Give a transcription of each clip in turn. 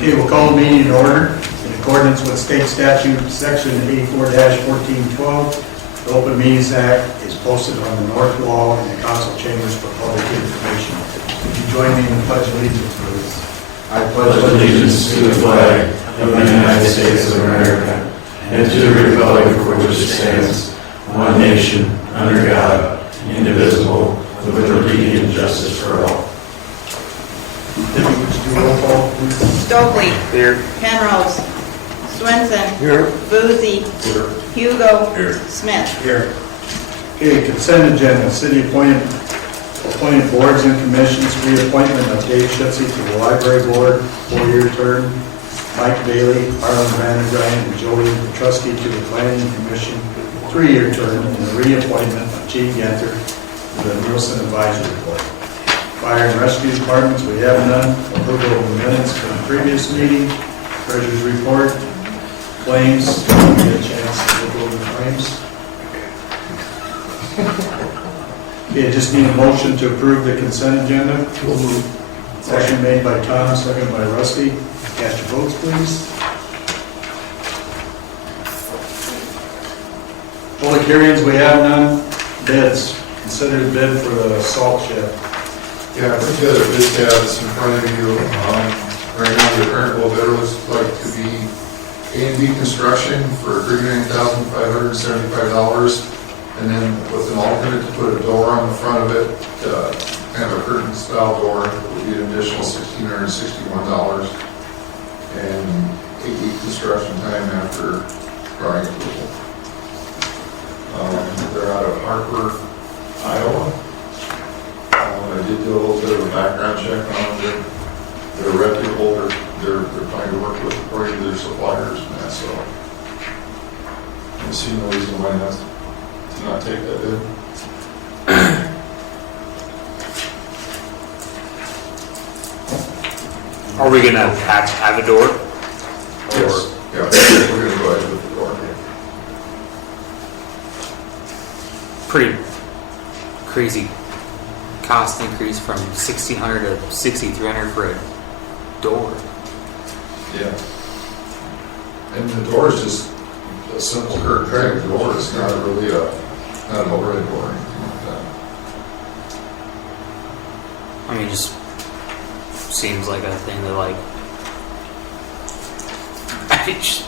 Okay, we'll call the meeting in order. In accordance with state statute, section 84-1412, the Open Meetings Act is posted on the north wall in the council chambers for public information. Would you join me in the pledge of allegiance, please? I pledge allegiance to the flag of the United States of America and to the republic for which it stands, one nation, under God, indivisible, with liberty and justice for all. Would you do roll call, please? Stokely. Here. Penrose. Swenson. Here. Boozy. Here. Hugo. Here. Smith. Here. Okay, consent agenda, city appointed boards and commissions, reappointment of Dave Schutze to the library board, 4-year term, Mike Bailey, Harlan Vandergrind, and Joey Petrusky to the planning commission, 3-year term, and the reappointment of Gene Genter to the Nielsen advisory board. Fire and rescue departments, we have none. Approval of the minutes from the previous meeting, treasurer's report, claims, get a chance to look over the claims. Okay, just need a motion to approve the consent agenda. Motion made by Tom, seconded by Rusty. Cast your votes, please. Public hearings, we have none. Bids, consider the bid for the salt shed. Yeah, I think the other bid tabs in front of you. Right now, the current low bidder was like to be A&B Construction for $39,575. And then with an alternate to put a door on the front of it, kind of a curtain style door, it would be an additional $1,661. And 8-week construction time after drawing approval. They're out of Harper, Iowa. I did do a little bit of a background check on them. They're reputable. They're trying to work with according to their suppliers and that. So I see no reason why not to not take that bid. Are we gonna have a door? Yes. Yeah, we're gonna go ahead with the door. Pretty crazy cost increase from $1,600 to $6,300 for a door. Yeah. And the door is just a simple curtain track door. It's not really not an overhead door or anything like that. I mean, just seems like a thing that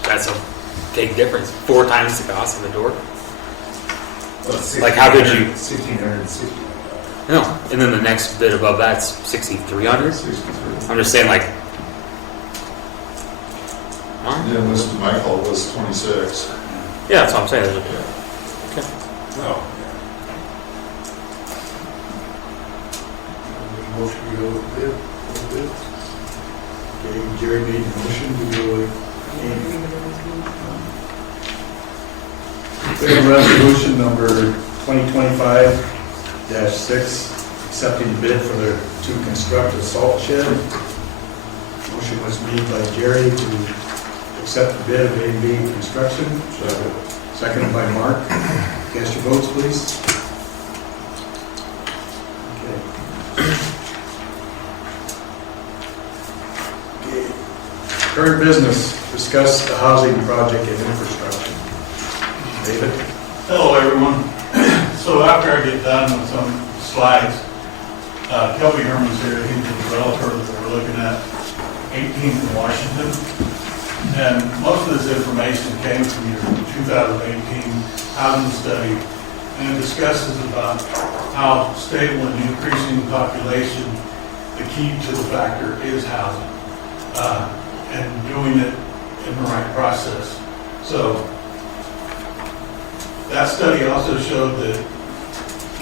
that's a big difference. 4 times the cost of a door. Like, how could you? $1,660. No, and then the next bid above that's $6,300. 63. I'm just saying, like, huh? And then this Michael was 26. Yeah, that's what I'm saying. Yeah. Okay. No. Motion to go with bid. Okay, Jerry made the motion to go with Amy. We have resolution number 2025-6, accepting bid for the to construct a salt shed. Motion was made by Jerry to accept the bid of A&B Construction. Seconded by Mark. Cast your votes, please. Okay. Current business, discuss the housing project and infrastructure. David? Hello, everyone. So after I get done with some slides, Kelby Herman's here. He's the developer that we're looking at, 18th in Washington. And most of this information came from your 2018 housing study, and it discusses about how stable and increasing population, the key to the factor is housing, and doing it in the right process. So that study also showed that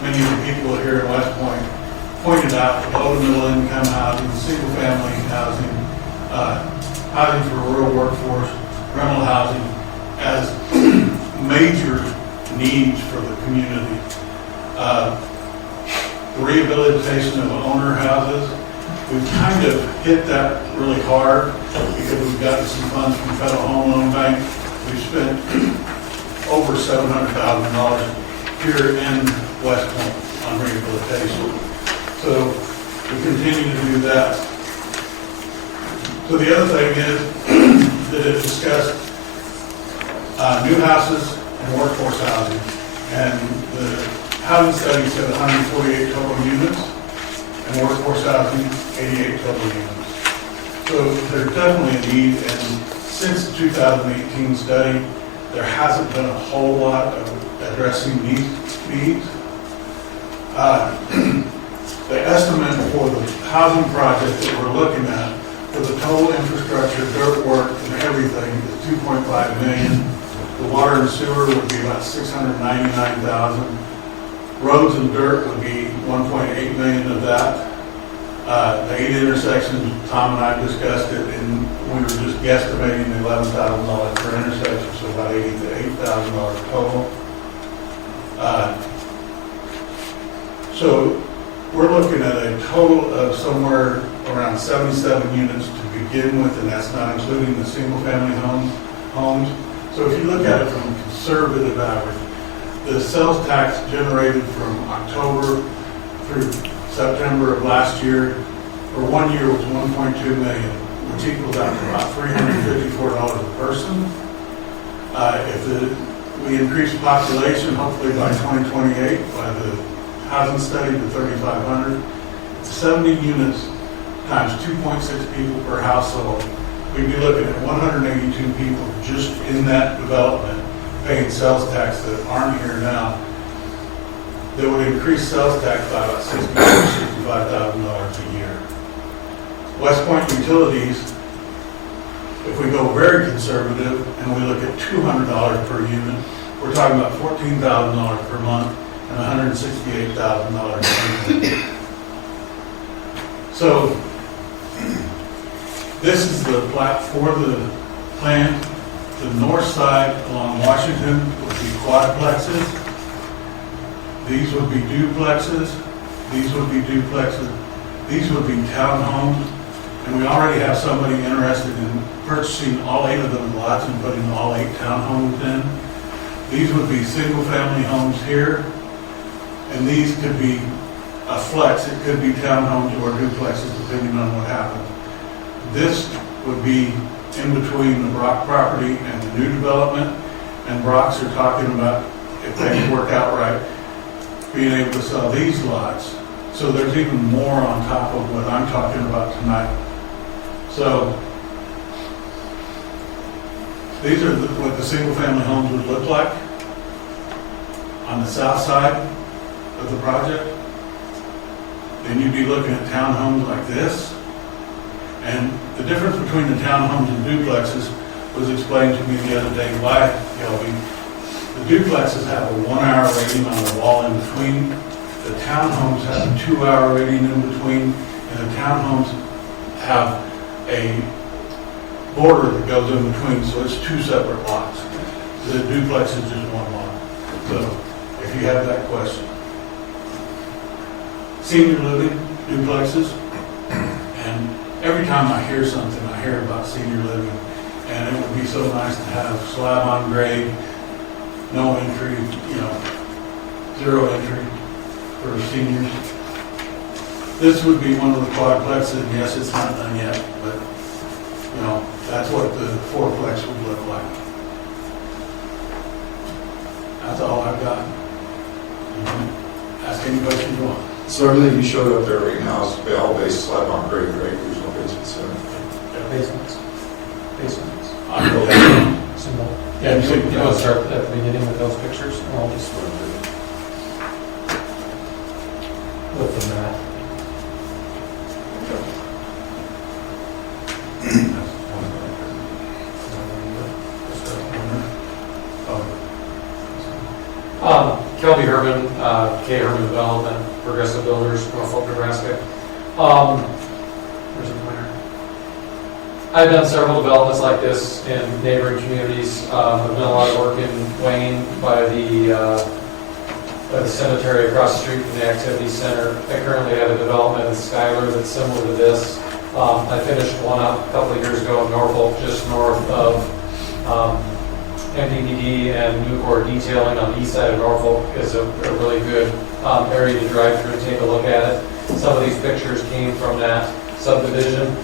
many of the people here in West Point pointed out low to middle income housing, single family housing, housing for rural workforce, rental housing as major needs for the community. The rehabilitation of owner houses, we've kind of hit that really hard because we've gotten some funds from Federal Home Loan Bank. We've spent over $700,000 here in West Point on rehabilitation. So we continue to do that. So the other thing is that it discussed new houses and workforce housing. And the housing study said 148 total units, and workforce housing, 88 total units. So there's definitely a need, and since the 2018 study, there hasn't been a whole lot of addressing these needs. The estimate for the housing project that we're looking at, for the total infrastructure, dirt work, and everything, is 2.5 million. The water and sewer would be about 699,000. Roads and dirt would be 1.8 million of that. The 8 intersections, Tom and I discussed it, and we were just guesstimating $11,000 per intersection, so about $80,000 to $8,000 total. So we're looking at a total of somewhere around 77 units to begin with, and that's not including the single-family homes. So if you look at it from a conservative average, the sales tax generated from October through September of last year, for 1 year, was 1.2 million, which equals out to about $354 a person. If we increase population, hopefully by 2028, by the housing study to 3,500, 70 units times 2.6 people per household, we'd be looking at 182 people just in that development paying sales tax that aren't here now. That would increase sales tax by about $65,000 a year. West Point Utilities, if we go very conservative and we look at $200 per unit, we're talking about $14,000 per month and $168,000 per unit. So this is the plat for the plan. The north side along Washington would be quadplexes. These would be duplexes. These would be duplexes. These would be townhomes. And we already have somebody interested in purchasing all 8 of those lots and putting all 8 townhomes in. These would be single-family homes here. And these could be a flex. It could be townhomes or duplexes, depending on what happens. This would be in between the Brock property and the new development. And Brocks are talking about, if things work out right, being able to sell these lots. So there's even more on top of what I'm talking about tonight. So these are what the single-family homes would look like on the south side of the project. Then you'd be looking at townhomes like this. And the difference between the townhomes and duplexes was explained to me the other day by Kelby. The duplexes have a 1-hour rating on the wall in between. The townhomes have a 2-hour rating in between. And the townhomes have a border that goes in between, so it's 2 separate lots. The duplex is just 1 lot. So if you have that question. Senior living duplexes, and every time I hear something, I hear about senior living, and it would be so nice to have slab on grade, no entry, 0 entry for seniors. This would be one of the quadplexes, and yes, it's not done yet, but, that's what the 4-plex would look like. That's all I've got. You can ask any questions you want. So everything you showed up there right now is all based slab on grade, right? There's no basements in it. Basements. Basements. I know that. Symbol. Yeah, You want to start at the beginning with those pictures? And I'll just run through with the map. Kelby Herman, K. Herman Development, Progressive Builders, Norfolk, Nebraska. There's a pointer. I've done several developments like this in neighboring communities. I've done a lot of work in Wayne by the cemetery across the street from the activity center. I currently have a development in Schuyler that's similar to this. I finished one up a couple of years ago in Norfolk, just north of MDPD and Nucor Detailing on the east side of Norfolk is a really good area to drive through and take a look at it. Some of these pictures came from that subdivision.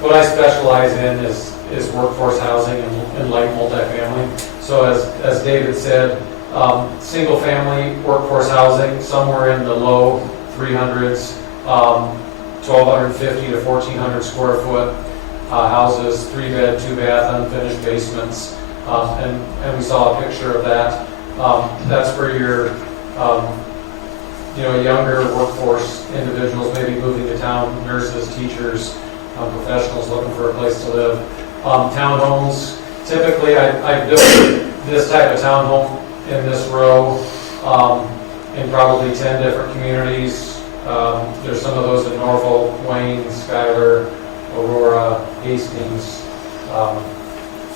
What I specialize in is workforce housing and light multifamily. So as David said, single-family workforce housing, somewhere in the low 300s, 1,250 to 1,400 square foot houses, 3-bed, 2-bath, unfinished basements, and we saw a picture of that. That's where your younger workforce individuals maybe moving to town, nurses, teachers, professionals looking for a place to live. Townhomes, typically I built this type of townhome in this row in probably 10 different communities. There's some of those in Norfolk, Wayne, Schuyler, Aurora, Hastings,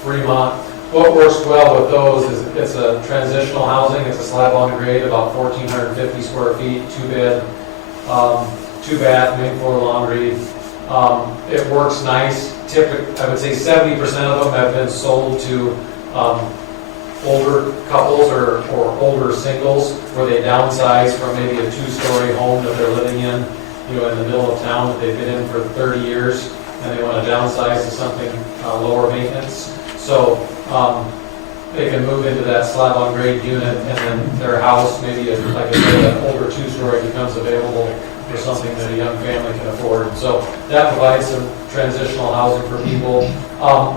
Fremont. What works well with those is it's a transitional housing. It's a slab on grade, about 1,450 square feet, 2-bed, 2-bath, main floor laundry. It works nice. Typically, I would say 70% of them have been sold to older couples or older singles where they downsize from maybe a 2-story home that they're living in the middle of town that they've been in for 30 years, and they want to downsize to something lower maintenance. So they can move into that slab on grade unit, and then their house, maybe like I said, an older 2-story becomes available for something that a young family can afford. So that provides some transitional housing for people.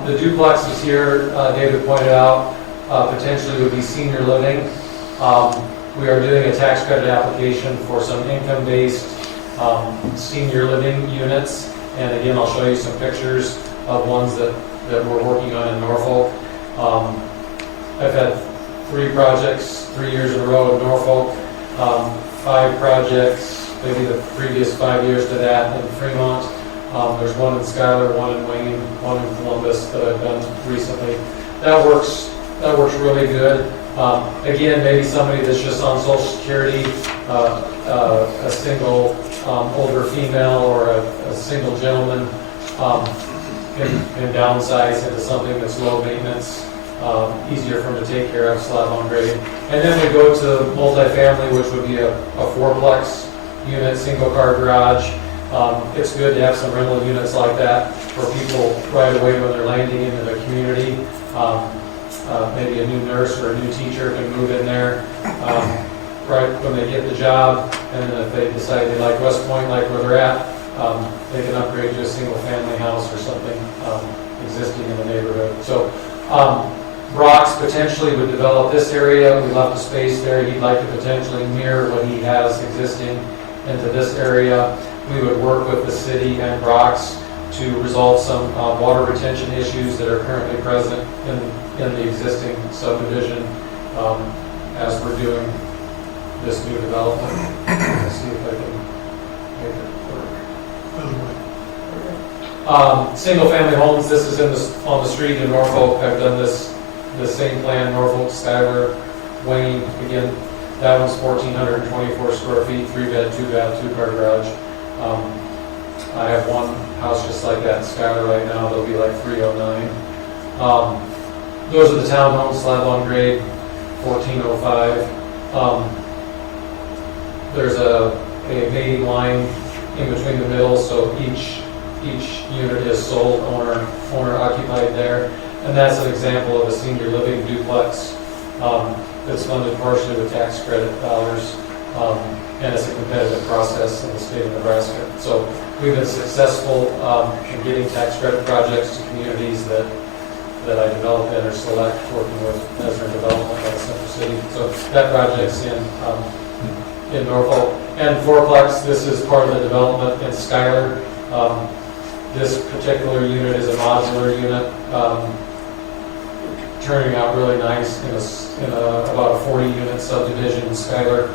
The duplexes here, David pointed out, potentially would be senior living. We are doing a tax credit application for some income-based senior living units. And again, I'll show you some pictures of ones that we're working on in Norfolk. I've had 3 projects, 3 years in a row in Norfolk, 5 projects, maybe the previous 5 years to that in Fremont. There's one in Schuyler, one in Wayne, one in Columbus that I've done recently. That works really good. Again, maybe somebody that's just on Social Security, a single older female or a single gentleman can downsize into something that's low maintenance, easier for them to take care of, slab on grade. And then we go to multifamily, which would be a 4-plex unit, single car garage. It's good to have some rental units like that for people right away when they're landing into the community. Maybe a new nurse or a new teacher can move in there right when they get the job, and then if they decide they like West Point, like where they're at, they can upgrade to a single family house or something existing in the neighborhood. So Brock's potentially would develop this area. We left a space there. He'd like to potentially mirror what he has existing into this area. We would work with the city and Brock's to resolve some water retention issues that are currently present in the existing subdivision as we're doing this new development. Let's see if I can make it work. Single family homes, this is on the street in Norfolk. I've done the same plan, Norfolk, Schuyler, Wayne. Again, that one's 1,424 square feet, 3-bed, 2-bath, 2-car garage. I have one house just like that in Schuyler right now. They'll be like 309. Those are the townhomes, slab on grade, 1,405. There's a mating line in between the middle, so each unit is sold, owner occupied there. And that's an example of a senior living duplex that's funded partially with tax credit dollars. And it's a competitive process in the state of Nebraska. So we've been successful in getting tax credit projects to communities that I develop in or select, working with Mesner Development at Central City. So that project's in Norfolk. And 4-plex, this is part of the development in Schuyler. This particular unit is a modular unit, turning out really nice in about a 40-unit subdivision in Schuyler.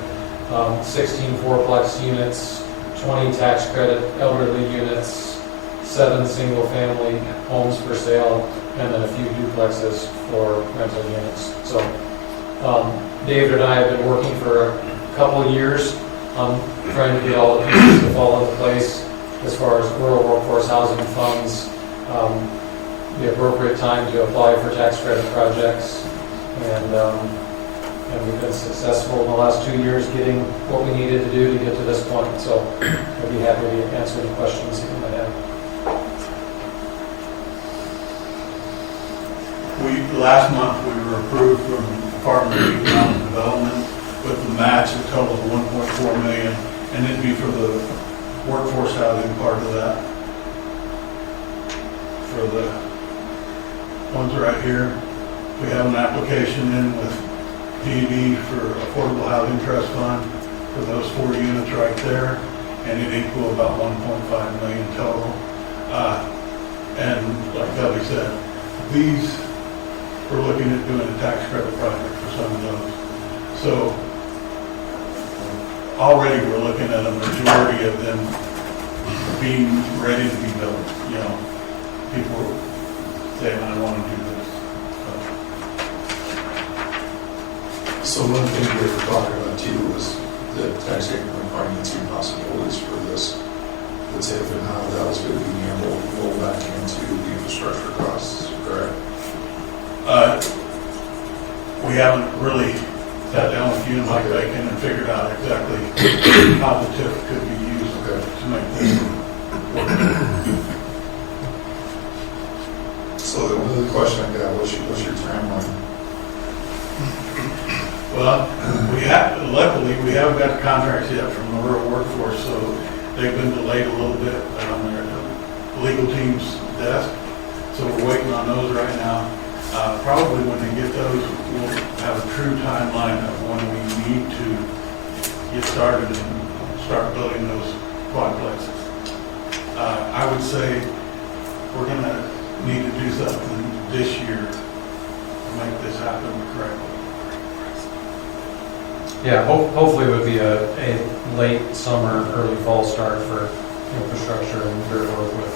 16 4-plex units, 20 tax credit elderly units, 7 single-family homes for sale, and then a few duplexes for rental units. So David and I have been working for a couple of years on trying to get all the pieces to fall into place as far as rural workforce housing funds, the appropriate time to apply for tax credit projects, and we've been successful in the last 2 years getting what we needed to do to get to this point. So I'd be happy to answer any questions that you might have. last month, we were approved from the Department of Economic Development with the match, a total of 1.4 million, and it'd be for the workforce housing part of that. For the ones right here, we have an application in with DD for Affordable Housing Trust Fund for those 4 units right there, and it equal about 1.5 million total. And like Kelly said, these, we're looking at doing a tax credit project for some of those. So already we're looking at a majority of them being ready to be built, you know. People saying, I want to do this. So one thing we were talking about too was the tax increment financing possibilities for this. Let's say if and how that was going to be handled, roll back into the infrastructure costs, correct? We haven't really sat down with you and Mike Bacon and figured out exactly how the TIF could be used to make this work. So the other question I got, what's your timeline? Well, luckily, we haven't got the contracts yet from the rural workforce, so they've been delayed a little bit on their legal team's desk. So we're waiting on those right now. Probably when they get those, we'll have a true timeline of when we need to get started and start building those quadplexes. I would say we're gonna need to do something this year to make this happen correctly. Yeah, hopefully it would be a late summer, early fall start for infrastructure and dirt work with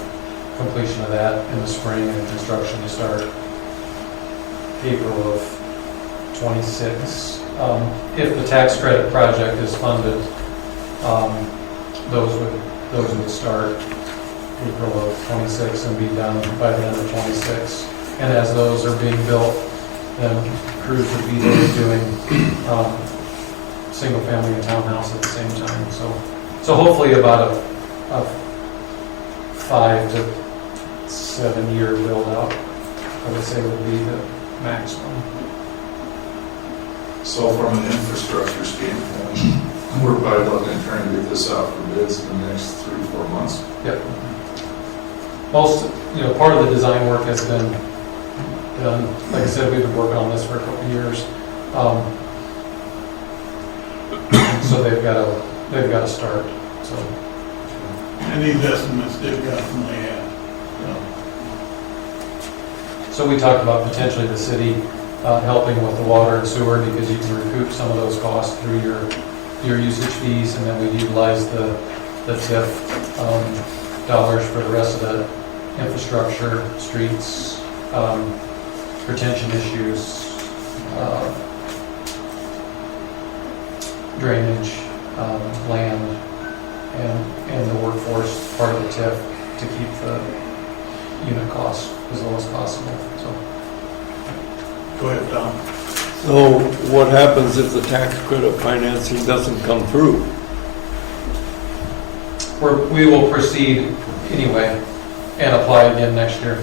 completion of that in the spring and construction to start April of 26. If the tax credit project is funded, those would start April of 26 and be done by the end of 26. And as those are being built, then crews would be there doing single family and townhouse at the same time. So hopefully about a 5 to 7 year build out, I would say would be the maximum. So from an infrastructure standpoint, we're probably looking at trying to get this out for bids in the next 3 to 4 months. Yep. Most, part of the design work has been done. Like I said, we've been working on this for a couple of years. So they've got to start. So. And these estimates did come from Leanne. So we talked about potentially the city helping with the water and sewer because you can recoup some of those costs through your usage fees, and then we utilize the TIF dollars for the rest of the infrastructure, streets, retention issues, drainage, land, and the workforce part of the TIF to keep the unit costs as low as possible. So, Go ahead, Tom. So what happens if the tax credit financing doesn't come through? we will proceed anyway and apply again next year.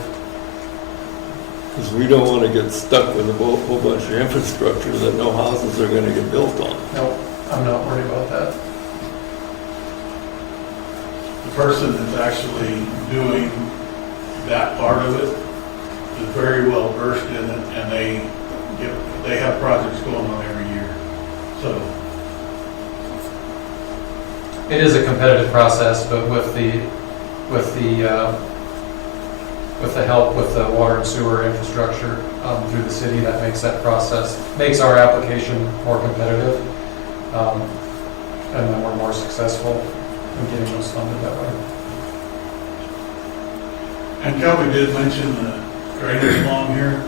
Because we don't want to get stuck with a whole bunch of infrastructure that no houses are going to get built on. No, I'm not worried about that. The person that's actually doing that part of it is very well versed in it, and they have projects going on every year. So It is a competitive process, but with the help with the water and sewer infrastructure through the city, that makes our application more competitive, and then we're more successful in getting those funded that way. And Kelby did mention the drainage along here.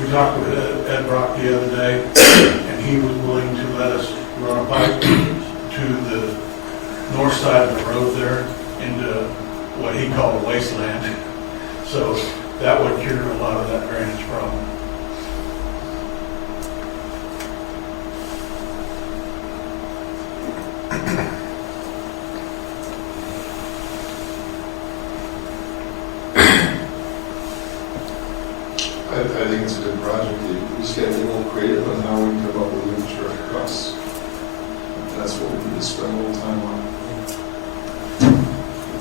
We talked with Ed Brock the other day, and he was willing to let us run a pipe to the north side of the road there into what he called a wasteland. So that would cure a lot of that drainage problem. I I think it's a good project. We just got to get a little creative on how we can come up with infrastructure costs. That's what we need to spend a little time on.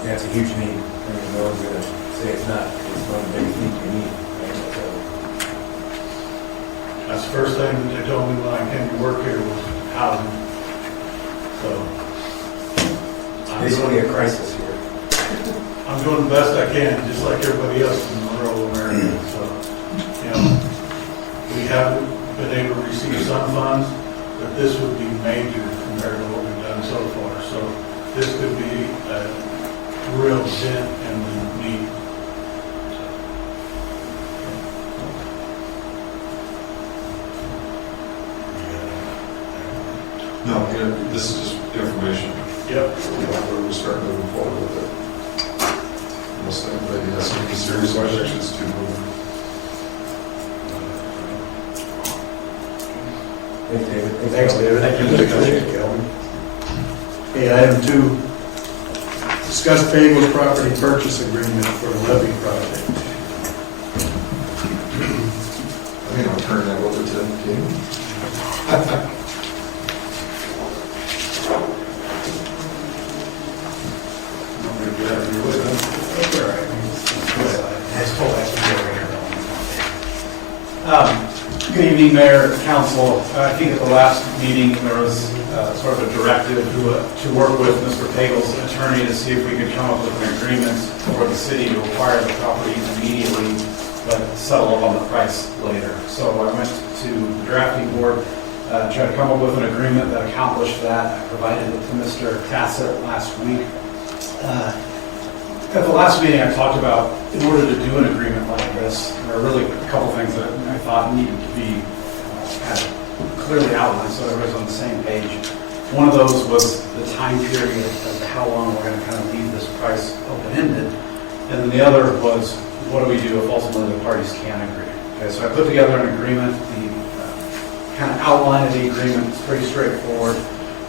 That's a huge need. I mean, no one's gonna say it's not. It's one of the biggest needs we need. Right? That's the first thing that they told me when I came to work here was housing. So. So basically a crisis here. I'm doing the best I can, just like everybody else in rural America. So, you know, we haven't been able to receive some funds, but this would be major compared to what we've done so far. So this could be a real dent in the need. No, this is just information. Yep. Where we start moving forward with it. Unless anybody has any serious objections to move. Thanks, David. Thanks, David. Thank you. Thank you, Kelvin. Okay, item 2, discuss Pagels property purchase agreement for the levy project. I think I'll turn that over to King. Good evening, Mayor, Council. I think at the last meeting, there was sort of a directive to work with Mr. Pagel's attorney to see if we could come up with an agreement for the city to acquire the property immediately, but settle up on the price later. So I went to the drafting board, tried to come up with an agreement that accomplished that. I provided it to Mr. Tassett last week. At the last meeting, I talked about, in order to do an agreement like this, there are really a couple things that I thought needed to be kind of clearly outlined so everybody's on the same page. One of those was the time period of how long we're going to kind of leave this price open-ended. And then the other was, what do we do if ultimately the parties can't agree? Okay, so I put together an agreement. The kind of outline of the agreement is pretty straightforward.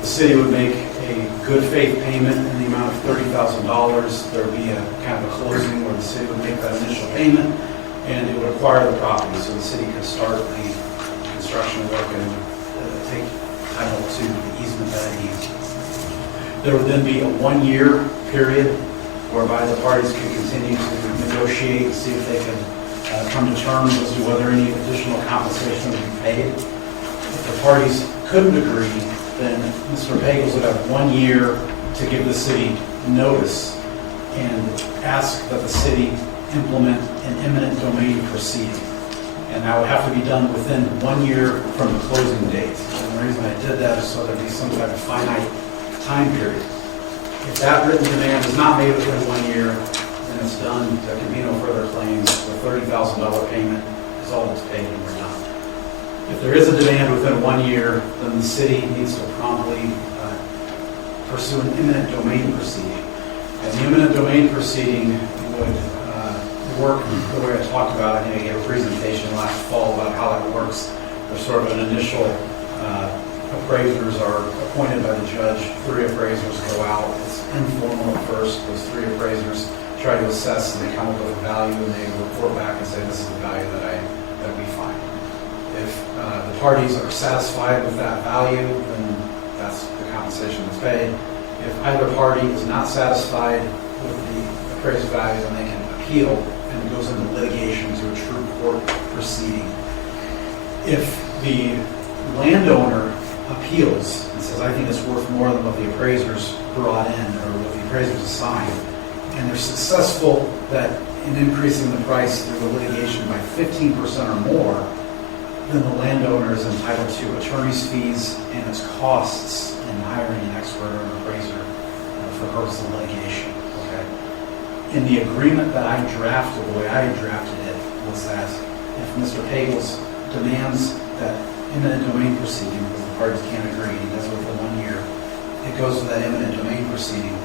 The city would make a good faith payment in the amount of $30,000. There would be a kind of a closing where the city would make that initial payment, and it would acquire the property so the city could start the construction work and take title to the easement that it needs. There would then be a 1-year period whereby the parties could continue to negotiate and see if they can come to terms as to whether any additional compensation would be paid. If the parties couldn't agree, then Mr. Pagels would have 1 year to give the city notice and ask that the city implement an eminent domain proceeding. And that would have to be done within 1 year from the closing date. And the reason I did that is so there'd be some type of finite time period. If that written demand is not made within 1 year, then it's done. There can be no further claims. The $30,000 payment is all that's paid and we're done. If there is a demand within 1 year, then the city needs to promptly pursue an eminent domain proceeding. And the eminent domain proceeding would work the way I talked about. I think I gave a presentation last fall about how that works. There's sort of an initial, appraisers are appointed by the judge. 3 appraisers go out. It's informal at first. Those 3 appraisers try to assess and they come up with a value and they report back and say this is the value that we find. If the parties are satisfied with that value, then that's the compensation that's paid. If either party is not satisfied with the appraised value, then they can appeal and it goes into litigation to a true court proceeding. If the landowner appeals and says, I think it's worth more than what the appraisers brought in or what the appraisers assigned, and they're successful that in increasing the price through the litigation by 15% or more, then the landowner is entitled to attorney's fees and its costs in hiring an expert or an appraiser for purposes of litigation. Okay. In the agreement that I drafted, the way I drafted it was that if Mr. Pagels demands that eminent domain proceeding, because the parties can't agree, he does it within 1 year, it goes to that eminent domain proceeding.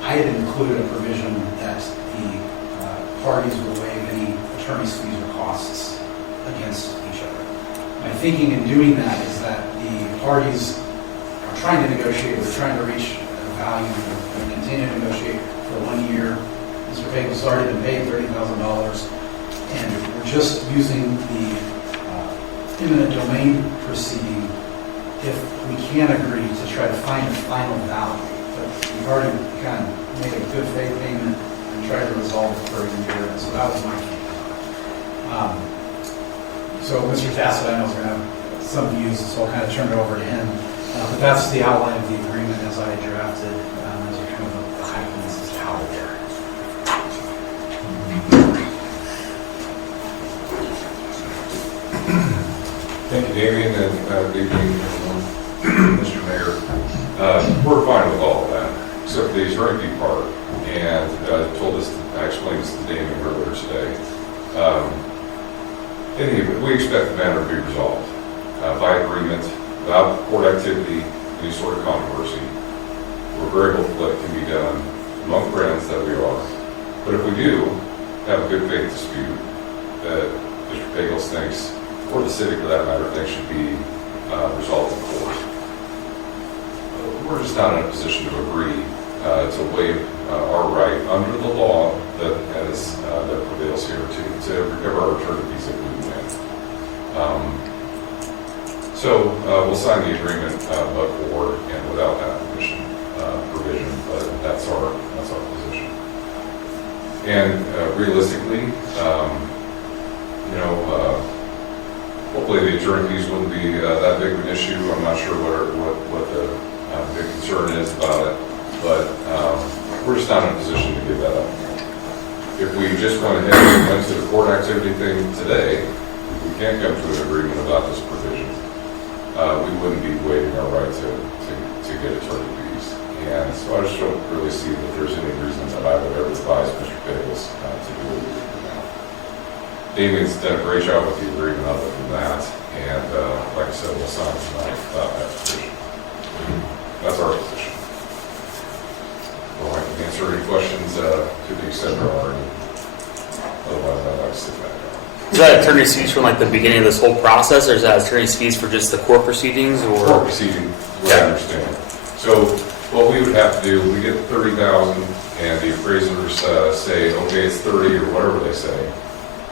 I had included a provision that the parties will waive any attorney's fees or costs against each other. My thinking in doing that is that the parties are trying to negotiate, they're trying to reach a value, and continue to negotiate for 1 year. Mr. Pagels has already been paid $30,000. And we're just using the eminent domain proceeding if we can agree to try to find a final value. But we've already kind of made a good faith payment and tried to resolve it for a year, and so that was my feeling. So Mr. Tassett, I know, is going to have some views, so I'll kind of turn it over to him. But that's the outline of the agreement as I drafted, as a kind of the high points as to how it works. Thank you, Damien, and good evening, everyone. Mr. Mayor. We're fine with all of that, except the attorney fee part, and I explained this to Damien earlier today. We expect the matter to be resolved by agreement, without court activity, any sort of controversy. We're very hopeful that it can be done among friends that we are. But if we do have a good faith dispute that Mr. Pagels thinks, or the city for that matter, thinks should be resolved in court, we're just not in a position to agree to waive our right under the law that prevails here to recover our attorney fees if we win. So we'll sign the agreement, but for and without that provision. But that's our position. And realistically, hopefully the attorney fees wouldn't be that big of an issue. I'm not sure what the big concern is about it, but we're just not in a position to give that up. If we just went ahead and went to the court activity thing today, we can't come to an agreement about this provision. We wouldn't be waiving our right to get attorney fees. And so I just don't really see that there's any reason that I would ever advise Mr. Pagels to do what we do now. Damien's done a great job with the agreement other than that. And like I said, we'll sign tonight about that position. That's our position. Well, I can answer any questions to the extent there are any. Otherwise, I'd like to sit back down. Is that attorney's fees from like the beginning of this whole process, or is that attorney's fees for just the court proceedings, or? Court proceeding, what I understand. So what we would have to do, we get 30,000, and the appraisers say, okay, it's 30 or whatever they say,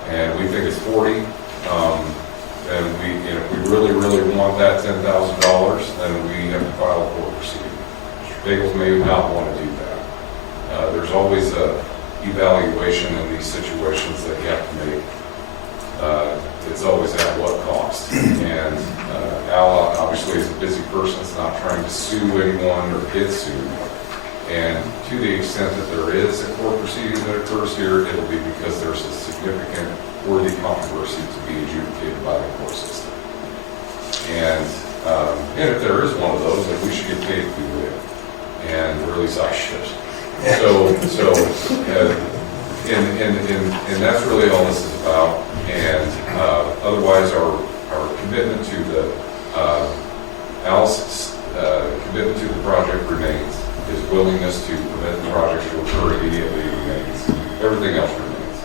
and we think it's 40. And if we really, really want that $10,000, then we have to file a court proceeding. Mr. Pagels may not want to do that. There's always a evaluation in these situations that you have to make. It's always at what cost. And Al obviously is a busy person. It's not trying to sue anyone or get sued. And to the extent that there is a court proceeding that occurs here, it'll be because there's a significant worthy controversy to be adjudicated by the court system. And if there is one of those, then we should get paid if we win. And or at least I should. And that's really all this is about. And otherwise, our commitment to the Al's commitment to the project remains. His willingness to permit the project to occur immediately remains. Everything else remains,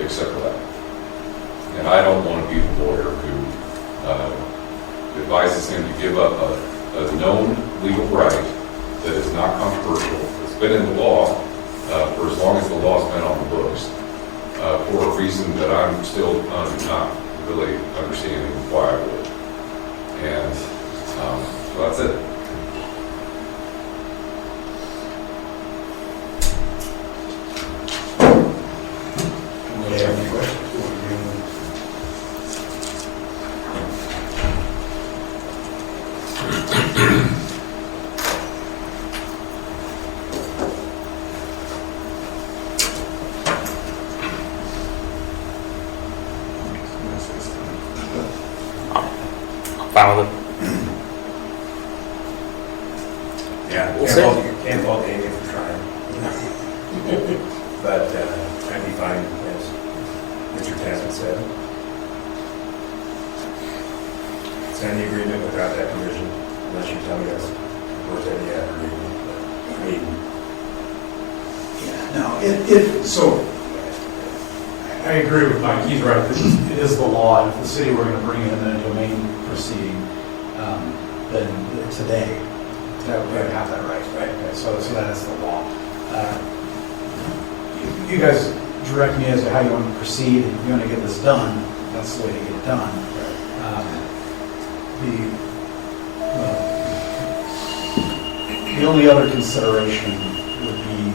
except for that. And I don't want to be the lawyer who advises him to give up a known legal right that is not controversial. It's been in the law for as long as the law's been on the books, for a reason that I'm still not really understanding why I would. And so that's it. Any questions? Fine with it. Yeah, We'll can't fault Amy for trying. But I'd be fine, as Mr. Tassett said. Sign the agreement without that provision, unless you tell me that's worth any agreement. I mean, No, so I agree with Mike, he's right, it is the law, and if the city were going to bring in a domain proceeding, then today, that we would have that right. Okay, so that is the law. You guys direct me as to how you want to proceed. If you want to get this done, that's the way to get it done. The only other consideration would be,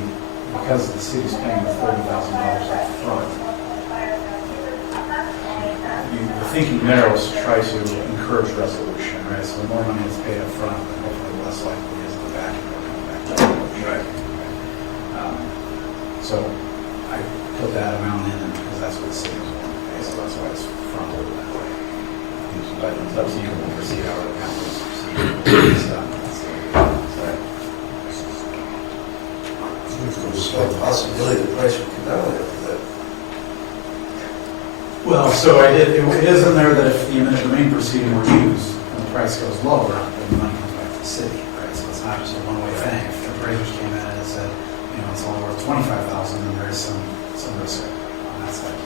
because the city's paying the $40,000 up front, the thinking there was to try to encourage resolution, right? So the more money is paid up front, the hopefully less likely is the back end will come back down. Right. So I put that amount in because that's what the city was going to pay, so that's why it's front loaded that way. But it's up to you to proceed how the account was proceeding. There's a possibility the price would come down after that. Well, so I did, it is in there that if the eminent domain proceeding were used and the price goes lower, then the money comes back to the city, right? So it's not just a one-way thing. If the appraisers came in and said, you know, it's only worth $25,000, then there is some risk on that side too.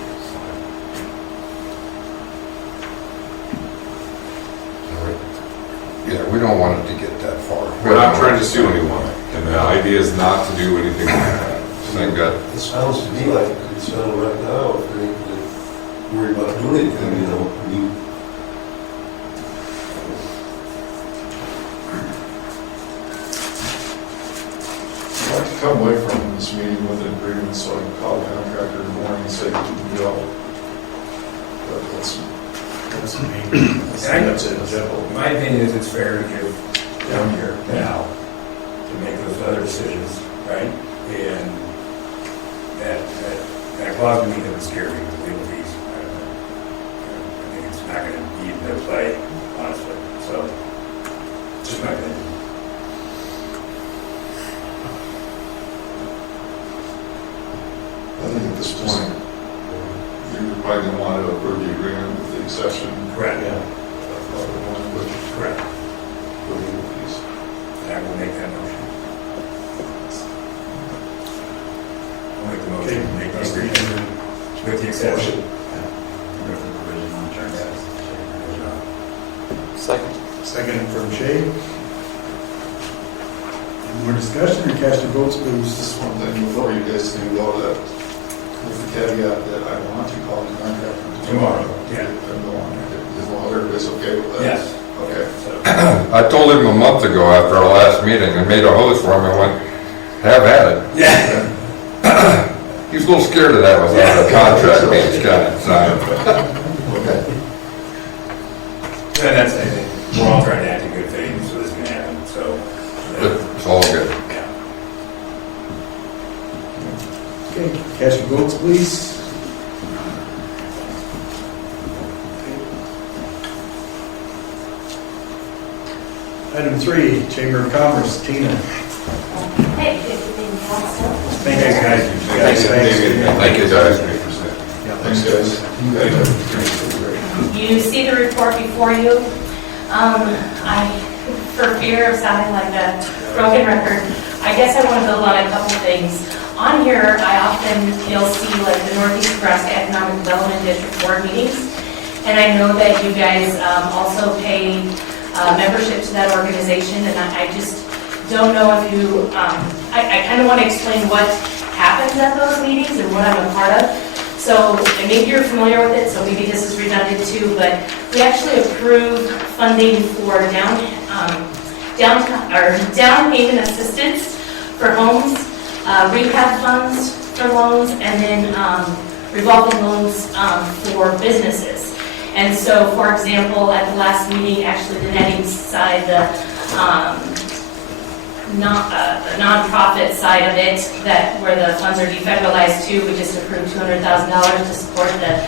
Yeah, we don't want it to get that far. We're not trying to sue anyone, and the idea is not to do anything like that. Thank God. It sounds to me like it's done right now, if they ain't worried about doing anything, you know, I mean. I'd like to come away from this meeting with an agreement, so I can call the contractor in the morning and say, you know, but that's me. That's it, Jeff. My opinion is it's fair to give down here now to make those other decisions, right? And that caused me to scare me with legal fees. I think it's not going to be into play, honestly. So, just my opinion. I think at this point, you're probably going to want to approve the agreement with the exception. Correct. Yeah. Correct. For legal fees. I will make that motion. I'll make the motion, make the agreement with the exception. Second. Second from Shay. Any more discussion or cast your votes, please? Just one thing before you guys think about that, with the caveat that I want to call the contractor Tomorrow, yeah. I'm going, as long as everybody's okay with that. Yes. Okay. I told him a month ago after our last meeting, I made a hose for him and went, have at it. Yeah. He's a little scared of that without a contract being signed. Okay. And that's, I think, we're all trying to act in good faith, so this can happen, so. It's all good. Yeah. Okay, cast your votes, please. Item 3, Chamber of Commerce, Tina. Hey, good evening, council. Thank you, guys. Thank you, guys. Thanks, guys. You see the report before you. For fear of sounding like a broken record, I guess I want to build on a couple things. On here, you'll see like the Northeast Nebraska Economic Development District board meetings. And I know that you guys also pay membership to that organization, and I just don't know if you, I kind of want to explain what happens at those meetings and what I'm a part of. So, and maybe you're familiar with it, so maybe this is redundant too, but we actually approve funding for down payment assistance for homes, rehab funds for loans, and then revolving loans for businesses. And so, for example, at the last meeting, actually the netting side, the nonprofit side of it, that where the funds are defederalized to, we just approved $200,000 to support the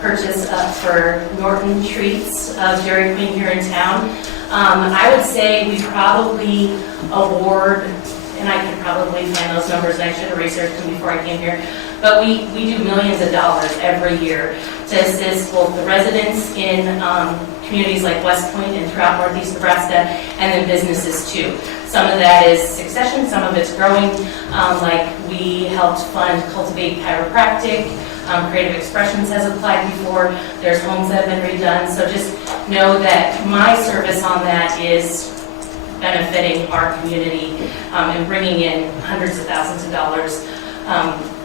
purchase for Norton Treats of Dairy Queen here in town. I would say we probably award, and I could probably find those numbers, and I should have researched them before I came here, but we do millions of dollars every year to assist both the residents in communities like West Point and throughout Northeast Nebraska, and then businesses too. Some of that is succession, some of it's growing, like we helped fund Cultivate Chiropractic, Creative Expressions has applied before, there's homes that have been redone, so just know that my service on that is benefiting our community and bringing in hundreds of thousands of dollars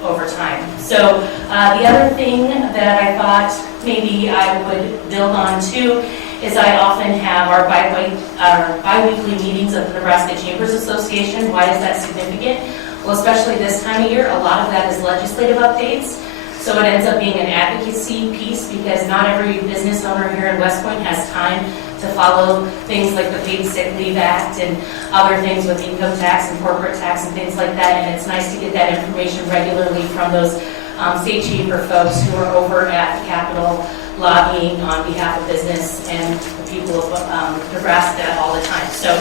over time. So the other thing that I thought maybe I would build on too is I often have our bi-weekly meetings of the Nebraska Chambers Association. Why is that significant? Well, especially this time of year, a lot of that is legislative updates. So it ends up being an advocacy piece because not every business owner here in West Point has time to follow things like the Paid Sick Leave Act and other things with income tax and corporate tax and things like that. And it's nice to get that information regularly from those state chamber folks who are over at the Capitol lobbying on behalf of business and the people of Nebraska all the time. So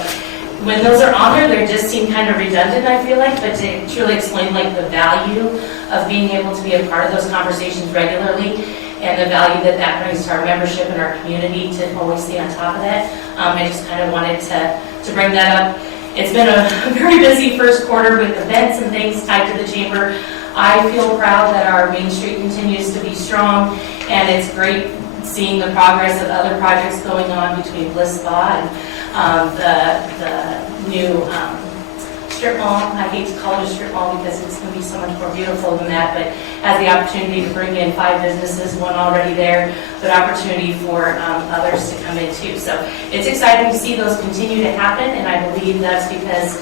when those are on there, they just seem kind of redundant, I feel like, but to truly explain like the value of being able to be a part of those conversations regularly and the value that that brings to our membership and our community to always stay on top of that. I just kind of wanted to bring that up. It's been a very busy first quarter with events and things tied to the chamber. I feel proud that our Main Street continues to be strong, and it's great seeing the progress of other projects going on between Bliss Spa and the new strip mall. I hate to call it a strip mall because it's going to be so much more beautiful than that, but has the opportunity to bring in 5 businesses, one already there, but opportunity for others to come in too. So it's exciting to see those continue to happen, and I believe that's because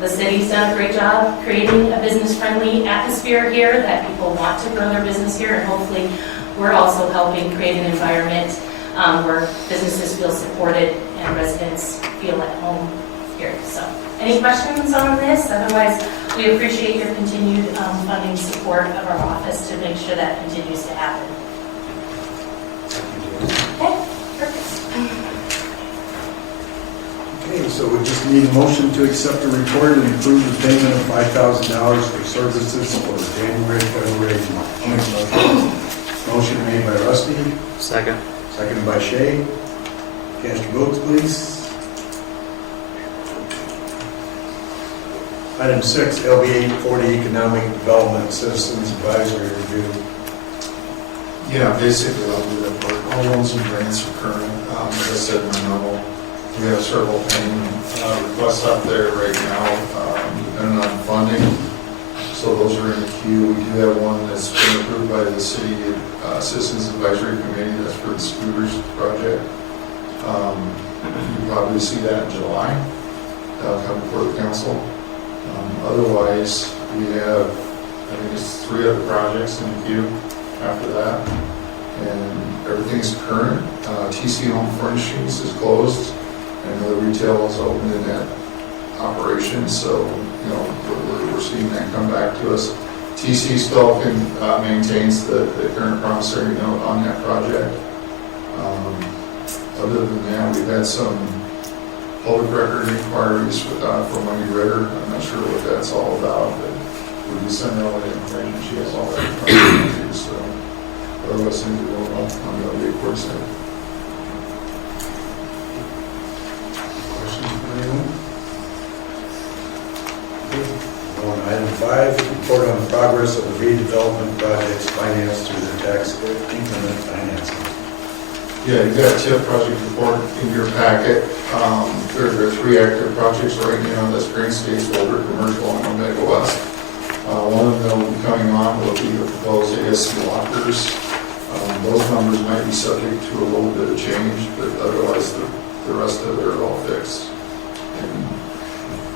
the city's done a great job creating a business-friendly atmosphere here, that people want to grow their business here, and hopefully we're also helping create an environment where businesses feel supported and residents feel at home here. So, any questions on this? Otherwise, we appreciate your continued funding support of our office to make sure that continues to happen. Okay, perfect. Okay, so we just need a motion to accept the report and approve the payment of $5,000 for services for January, February, and March. I'll make a motion. Motion made by Rusty, Second. seconded by Shay. Cast your votes, please. Item 6, LB 840 Economic Development Citizens Advisory Review. Yeah, basically, I'll do that part. All loans and grants are current. As I said in my memo, we have several pending requests out there right now, depending on funding. So those are in the queue. We do have one that's been approved by the City Citizens Advisory Committee. That's for the scooters project. You'll probably see that in July. That'll come before the council. Otherwise, we have, I think it's 3 other projects in the queue after that. And everything's current. TC Home Furnishings is closed, and the retail is open in that operation. So, you know, we're seeing that come back to us. TC still maintains the current promissory note on that project. Other than that, we've had some public record inquiries from Wendy Ritter. I'm not sure what that's all about, but we'll be sending all that information. She has all that information too, so otherwise things are going well on the LB 47. Questions from anyone? On item 5, report on the progress of the redevelopment projects financed through the tax increment financing. Yeah, you got a TIF project report in your packet. There are 3 active projects right now. That's Green States, Boulder Commercial, and Omega West. One of them will be coming on will be the proposed ASC lockers. Those numbers might be subject to a little bit of change, but otherwise the rest of it are all fixed. And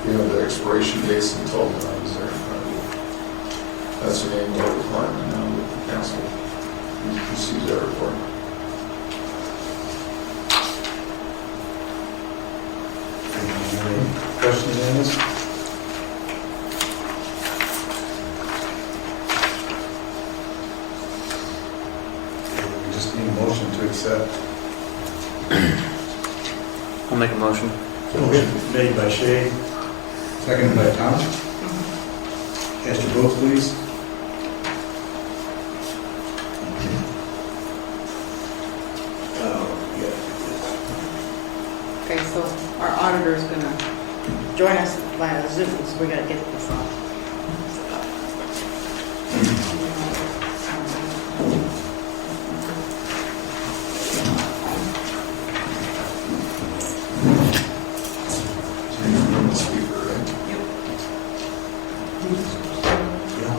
we have the expiration dates until the time is there in front of you. That's an annual requirement now with the council. You receive that report. Any questions on this? We just need a motion to accept. I'll make a motion. Motion made by Shay, seconded by Tom. Cast your votes, please. Okay, so our auditor's gonna join us via Zoom, so we gotta get this on. Speaker, right? Yeah.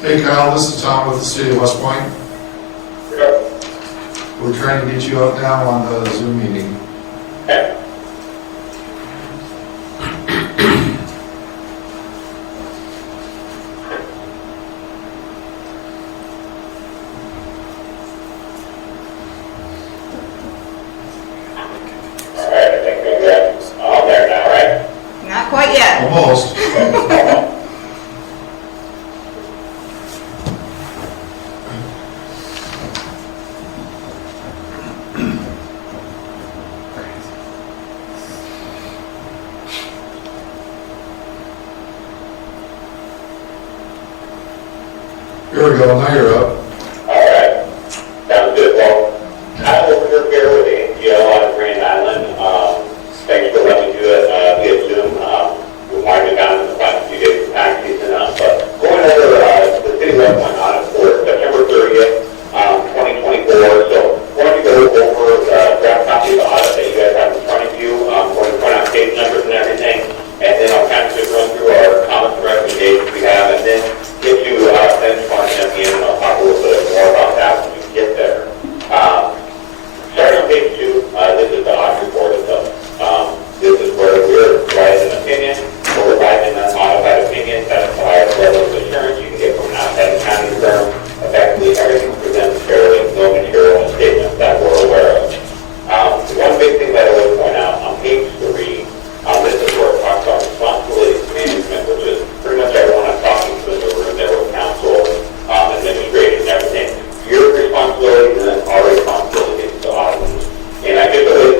Hey Kyle, this is Tom with the city of West Point. We're trying to get you up now on the Zoom meeting. Not quite yet. Almost. Here we go, now you're up. Alright, sounds good. Well, I'm over here with ATL out of Grand Island. Thanks for letting me do it via Zoom. We wanted to down in the last few days of tax season, but going over the city of West Point audit for September 30th, 2024. So wanted to go over the draft copy of the audit that you guys have in front of you. Going to point out page numbers and everything, and then I'll kind of just run through our comments and recommendations we have, and then get to benchmark them in, and I'll talk a little bit more about that when we get there. Starting on page 2, this is the audit report itself. This is where we're providing an opinion, we're providing an modified opinion, that's the highest level of assurance you can get from an outside accounting firm. Effectively, everything presented fairly, no material statements that we're aware of. One big thing that I would point out on page 3, this is where it talks about responsibility management, which is pretty much everyone I'm talking to in the room there with council, administration, and everything. Your responsibility and then our responsibility is to audit. And I just always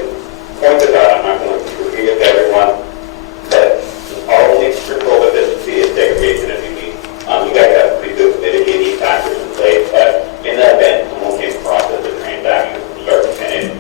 point this out, I'm not going to repeat it to everyone, but our only control of this is segregation if you need. You guys have pretty good mitigating factors in place, but in that event, someone can process the transaction from start to finish.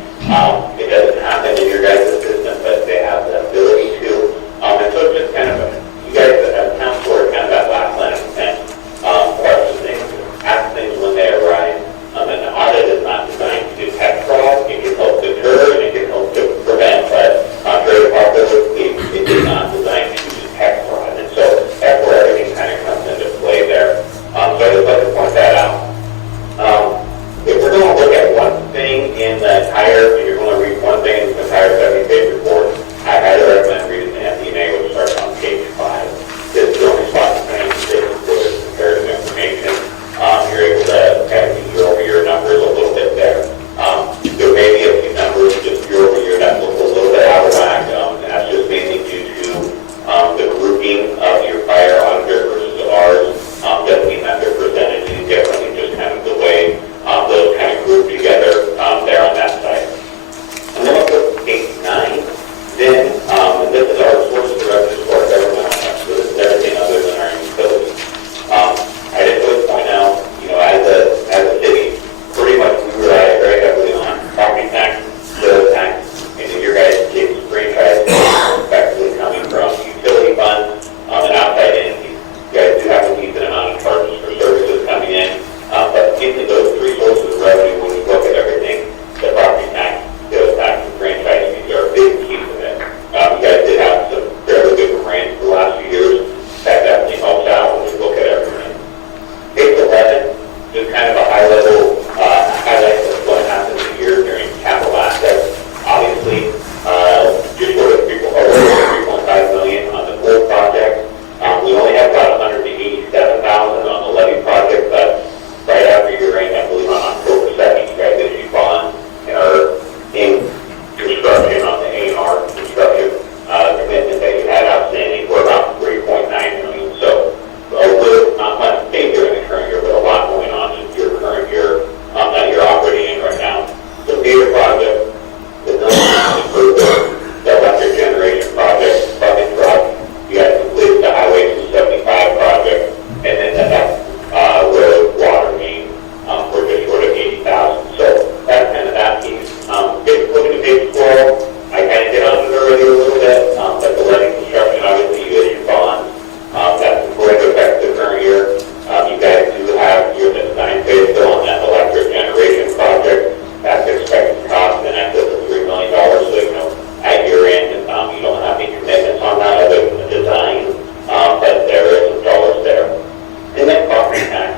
It doesn't happen in your guys' system, but they have the ability to. And so it's just kind of, you guys as council are kind of that last line of defense. Question things, ask things when they arise. And the audit is not designed to detect fraud. It can help deter and it can help to prevent, but contrary to popular belief, it is not designed to detect fraud. And so that's where everything kind of comes into play there. So I just like to point that out. If we're going to look at one thing in the entire, if you're going to read one thing in the entire 70-page report, I highly recommend reading the FD&A, which starts on page 5. This is the only spot in the financial statements where there's comparative information. You're able to kind of get year-over-year numbers a little bit there. There may be a few numbers just year-over-year that look a little bit out of whack, and that's just mainly due to the grouping of your prior auditor versus ours. Doesn't mean that they're presented any differently, just kind of the way those kind of group together there on that side. And then we'll go to page 9. Then, and this is our sources of revenue for our government, so this is everything other than our utilities. I just would point out, as a city, pretty much we rely very heavily on property tax, sales tax, and in your guys' case, franchise effectively coming from utility funds and outside entities. You guys do have a decent amount of charges for services coming in, but getting those 3 sources of revenue, when you look at everything, the property tax, sales tax, and franchise fees are a big piece of it. You guys did have some fairly good grants for the last few years. That definitely helps out when you look at everything. Page 11, just kind of a high-level highlight of what happens here during capital assets. Obviously, just short of 3.5 million on the full project. We only have about 187,000 on the levy project, but right after your end, I believe on October 2nd, you guys issued bonds and are in construction on the A&R construction commitment that you had outstanding for about 3.9 million. So a little, not much paid during the current year, but a lot going on in your current year that you're operating in right now. The bigger project, the the electric generation project, bucket truck, you guys completed the Highway 275 project, and then the road water main for just short of 80,000. So that's kind of that piece. Looking at page 12, I kind of get onto it already a little bit, but the levy construction, obviously you issue bonds. That's going to affect the current year. You guys do have your design phase still on that electric generation project. That's expected to cost in excess of $3 million. So, at your end, you don't have any commitments on that other than the design, but there is some dollars there. And then property tax.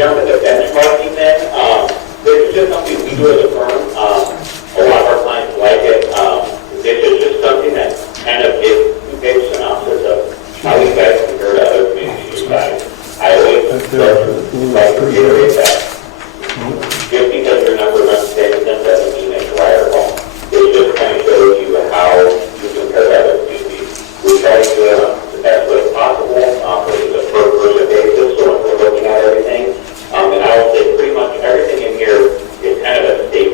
jump into benchmarking then, this is just something we do as a firm. A lot of our clients like it. This is just something that kind of gives two-page synopsis of how you guys compare to other communities you guys. I always like to reiterate that. Just because your number runs 10 doesn't mean that you're right or wrong. It just kind of shows you how you compare to other communities. We try to do it the best way possible, which is a per person basis, so when we're looking at everything. And I will say pretty much everything in here is kind of a state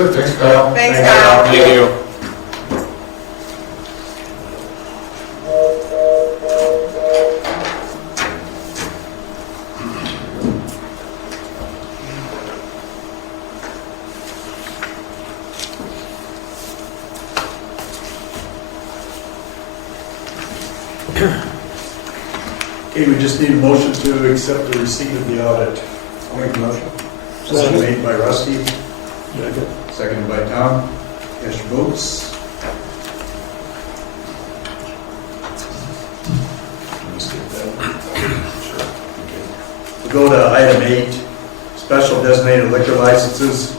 good, thanks, Kyle. Thanks, Kyle. Thank you. Okay, we just need a motion to accept the receipt of the audit. I'll make a motion. Motion made by Rusty. Seconded by Tom. Cast your votes. Let me skip that. Sure. Okay. We'll go to item 8, special designated liquor licenses.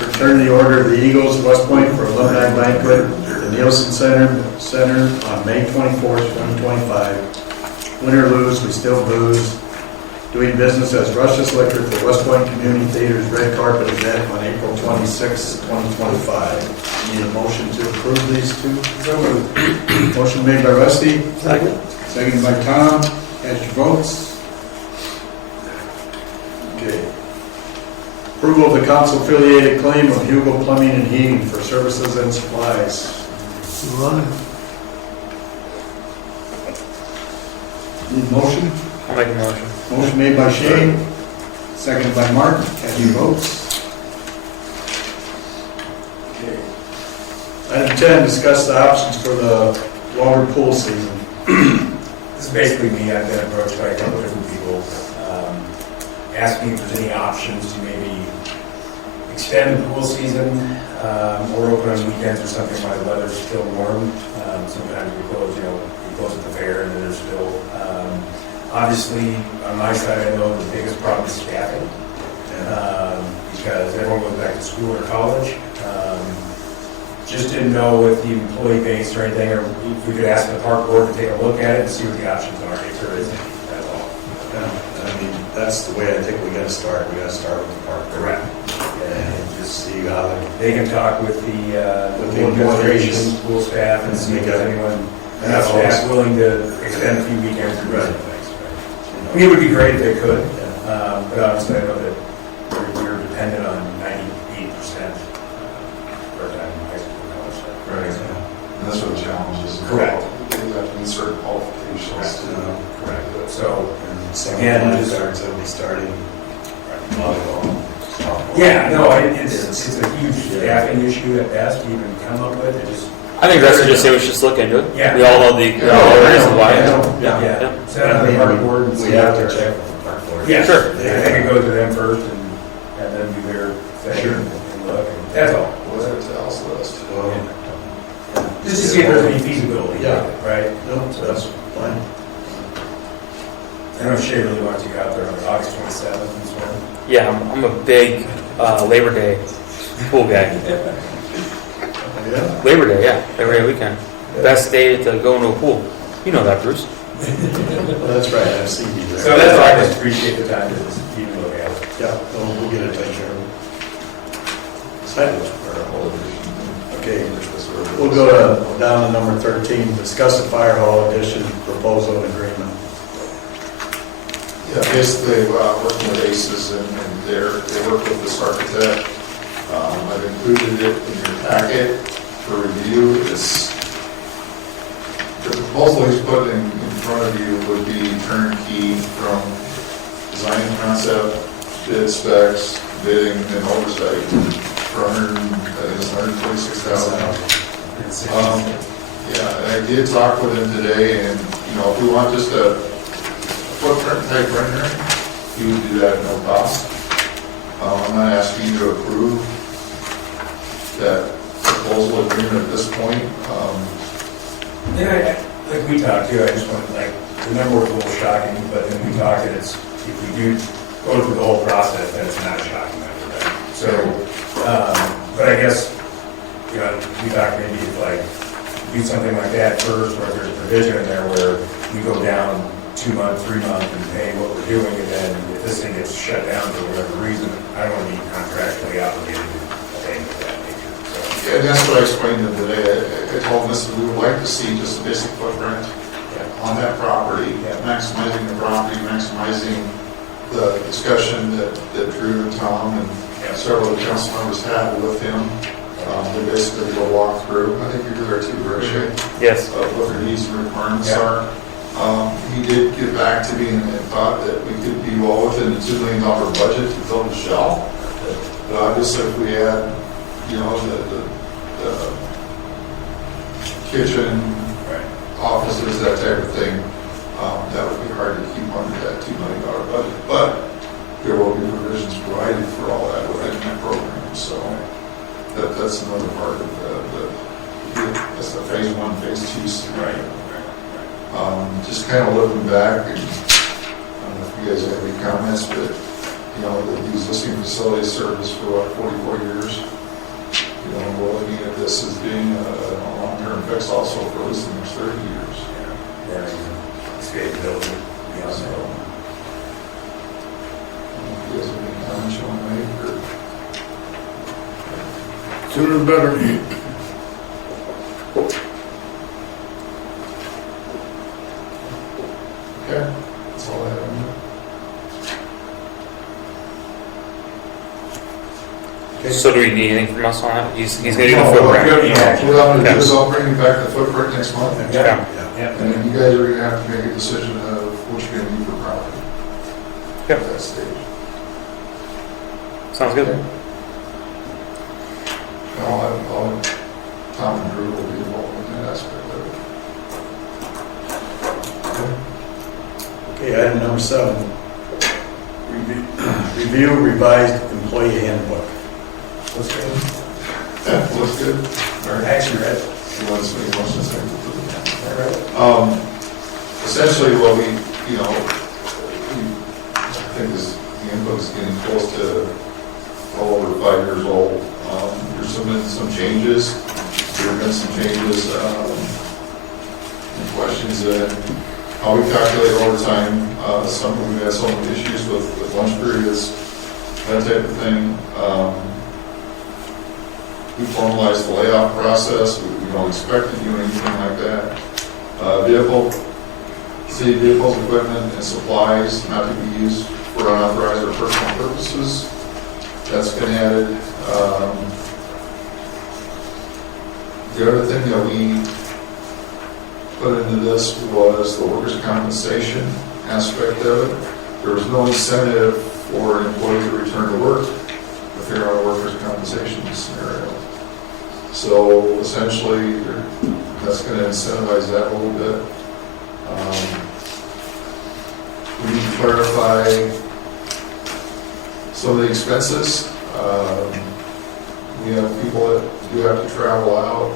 Return the order of the Eagles West Point for alumni banquet at the Nielsen Center on May 24th, 2025. Win or lose, we still booze. Doing business as Rush's Liquor for West Point Community Theater's red carpet event on April 26, 2025. Need a motion to approve these two? Motion made by Rusty. Second. Seconded by Tom. Cast your votes. Okay. Approval of the council affiliated claim of Hugo Plumbing and Heating for services and supplies. Need a motion? I'll make a motion. Motion made by Shane, seconded by Mark. Cast your votes. Okay. Item 10, discuss the options for the water pool season. This is basically me. I've been approached by a couple different people, asking if there's any options to maybe extend the pool season, or open on weekends or something while the weather's still warm. Sometimes we close, we close at the fair and then there's still, obviously, on my side, I know the biggest problem is staffing, because everyone goes back to school or college. Just didn't know with the employee base or anything, or if we could ask the park board to take a look at it and see what the options are, if there is any, that's all. I mean, that's the way I think we gotta start. We gotta start with the park. Correct. And just see how They can talk with the administration, school staff, and see if there's anyone, enough staff willing to extend a few weekends and run things. I mean, it would be great if they could, but obviously I know that we're dependent on 98% part-time high school and college staff. Right. And that's what the challenge is. Correct. You have to insert qualifications to. Correct. So, And some again, of the just- starts will be starting volleyball. softball. yeah, no, it's a huge staffing issue at best to even come up with. It just, I think Rusty just said we should just look into it. Yeah. We all know the reason why. yeah. Set up the park board and We see have out to there. check with the park board. Yeah, Sure. I think it goes to them first and then do their thing and look. And that's all. What's that sales list? Well, Just to see if there's any feasibility, Yeah. right? no, that's fine. I know Shay really wants you out there on August 27th and so on. Yeah, I'm a big Labor Day pool guy. Yeah. Labor Day, yeah, Labor Day weekend. Best day to go into a pool. You know that, Bruce. Well, that's right. I've seen you there. So that's why I just appreciate the time to just even look at it. Yeah, we'll get it taken care of. Sidewalk. Okay, we'll go down to number 13, discuss the fire hall addition proposal and agreement. Yeah, basically, working with ACES and they work with this architect. I've included it in your packet for review. The proposal he's put in front of you would be turnkey from design concept, bid specs, bidding, and oversight for $146,000. Yeah, and I did talk with him today, and, if we want just a footprint type rendering, he would do that at no cost. I'm not asking you to approve that proposal agreement at this point. Yeah, like we talked to, I just want to, the number was a little shocking, but then we talked that if we do go through the whole process, then it's not a shocking number, right? So, but I guess, we talked maybe do something like that first, where there's a provision in there where we go down 2 months, 3 months and pay what we're doing, and then if this thing gets shut down for whatever reason, I don't want to be contractually obligated to pay of that nature. So, Yeah, and that's what I explained to him today. I told him this, we would like to see just a basic footprint on that property, maximizing the property, maximizing the discussion that Drew and Tom and several of the council members had with him. They basically did a walk through. I think you were there too, Rick. Yes. What their needs and requirements Yeah. are. He did get back to me and thought that we could be well within the $2 million budget to build a shell. But obviously, if we add, you know, the kitchen, offices, that type of thing, that would be hard to keep under that $2 million budget. But there will be provisions provided for all that within that program. So that's another part of that's the phase 1, phase 2 scenario. Just kind of looking back, and I don't know if you guys have any comments, but you know, the existing facility served us for what, 44 years. You know, we're looking at this as being a long-term fix also for at least the next 30 years. Yeah, it's great building. Yeah, So, if you guys have any comments you want to make, or Sooner the better. okay, that's all I have on that. So do we need anything from us on that? He's gonna do the No, footprint. What I'm gonna do is I'll bring you back the footprint next month. Yeah. And then you guys are gonna have to make a decision of what you're gonna do for property. Yep. At that stage. Sounds good. Tom and Drew will be involved in that aspect of it. Okay, item number 7. Review revised employee handbook. Looks good. Yeah, looks good. All right. Actually, Red. You want to say much to say? All right. Essentially what we, you know, I think this, the handbook is getting close to over 5 years old. There's some changes. There have been some changes, and questions in how we calculate overtime. We've had some issues with lunch periods, that type of thing. We formalized the layoff process. We don't expect to do anything like that. City vehicles, equipment, and supplies not to be used for unauthorized or personal purposes. That's been added. The other thing that we put into this was the workers' compensation aspect of it. There was no incentive for an employee to return to work if they're on a workers' compensation scenario. So essentially, that's going to incentivize that a little bit. We need to clarify some of the expenses. We have people that do have to travel out,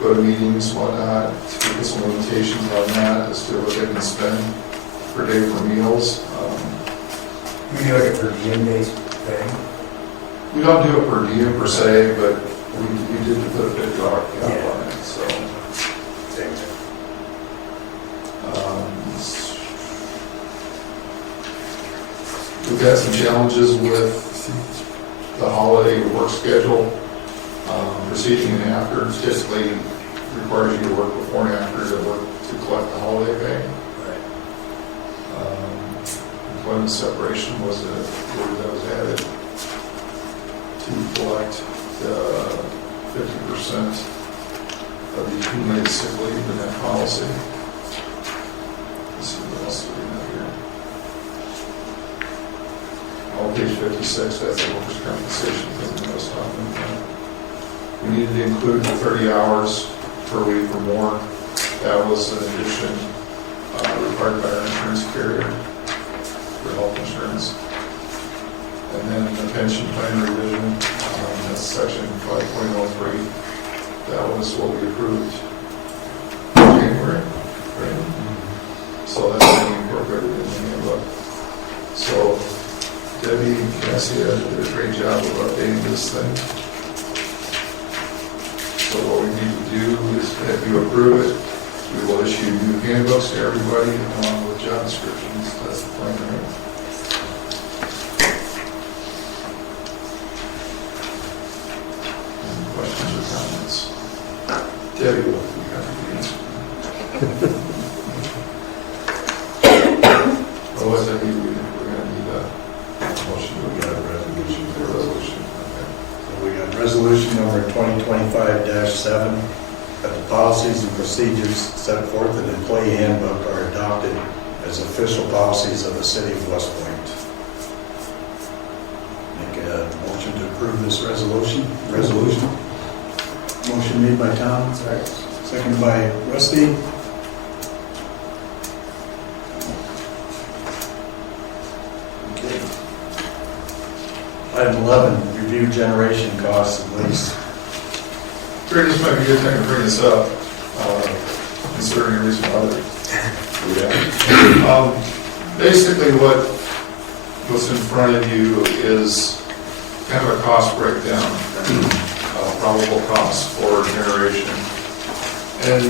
go to meetings, whatnot, to get some limitations on that as to what they can spend per day for meals. We do like a per diem based thing. We don't do it per diem per se, but we did put a $50 cap on it, so. Same thing. We've had some challenges with the holiday work schedule, preceding and after. It typically requires you to work before and after to work to collect the holiday pay. Right. Employment separation was a word that was added to collect 50% of the accumulated sick leave in that policy. Let's see what else we have here. On page 56, that's the workers' compensation thing that I was talking about. We needed to include the 30 hours per week or more. That was an addition required by our insurance carrier for health insurance. And then the pension plan revision, that's section 5.03. That was what we approved in January, right? So that's being incorporated in the handbook. So Debbie and Cassie did a great job of updating this thing. So what we need to do is, if you approve it, we will issue new handbooks to everybody along with job descriptions. That's the plan, right? Any questions or comments? Debbie will be happy to answer. Otherwise, I think we're going to need a motion to get a resolution for a resolution. Resolution number 2025-7, that the policies and procedures set forth in the employee handbook are adopted as official policies of the city of West Point. Make a motion to approve this resolution. Motion made by Tom, seconded by Rusty. Okay. Item 11, review generation costs and lease. Greg, this might be a good time to bring this up, considering the reason why they're. Basically, what's in front of you is kind of a cost breakdown, probable costs for generation. And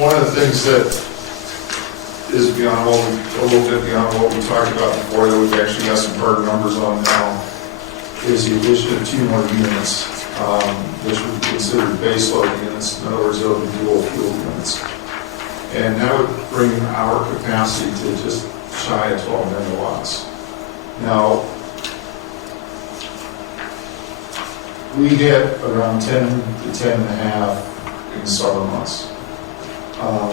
one of the things that is beyond a little bit beyond what we talked about before, that we've actually got some hard numbers on now, is the addition of 2 more units, which would be considered baseload units. In other words, those would be dual fuel units. And that would bring our capacity to just shy of 12 megawatts. Now, we get around 10 to 10.5 in the summer months.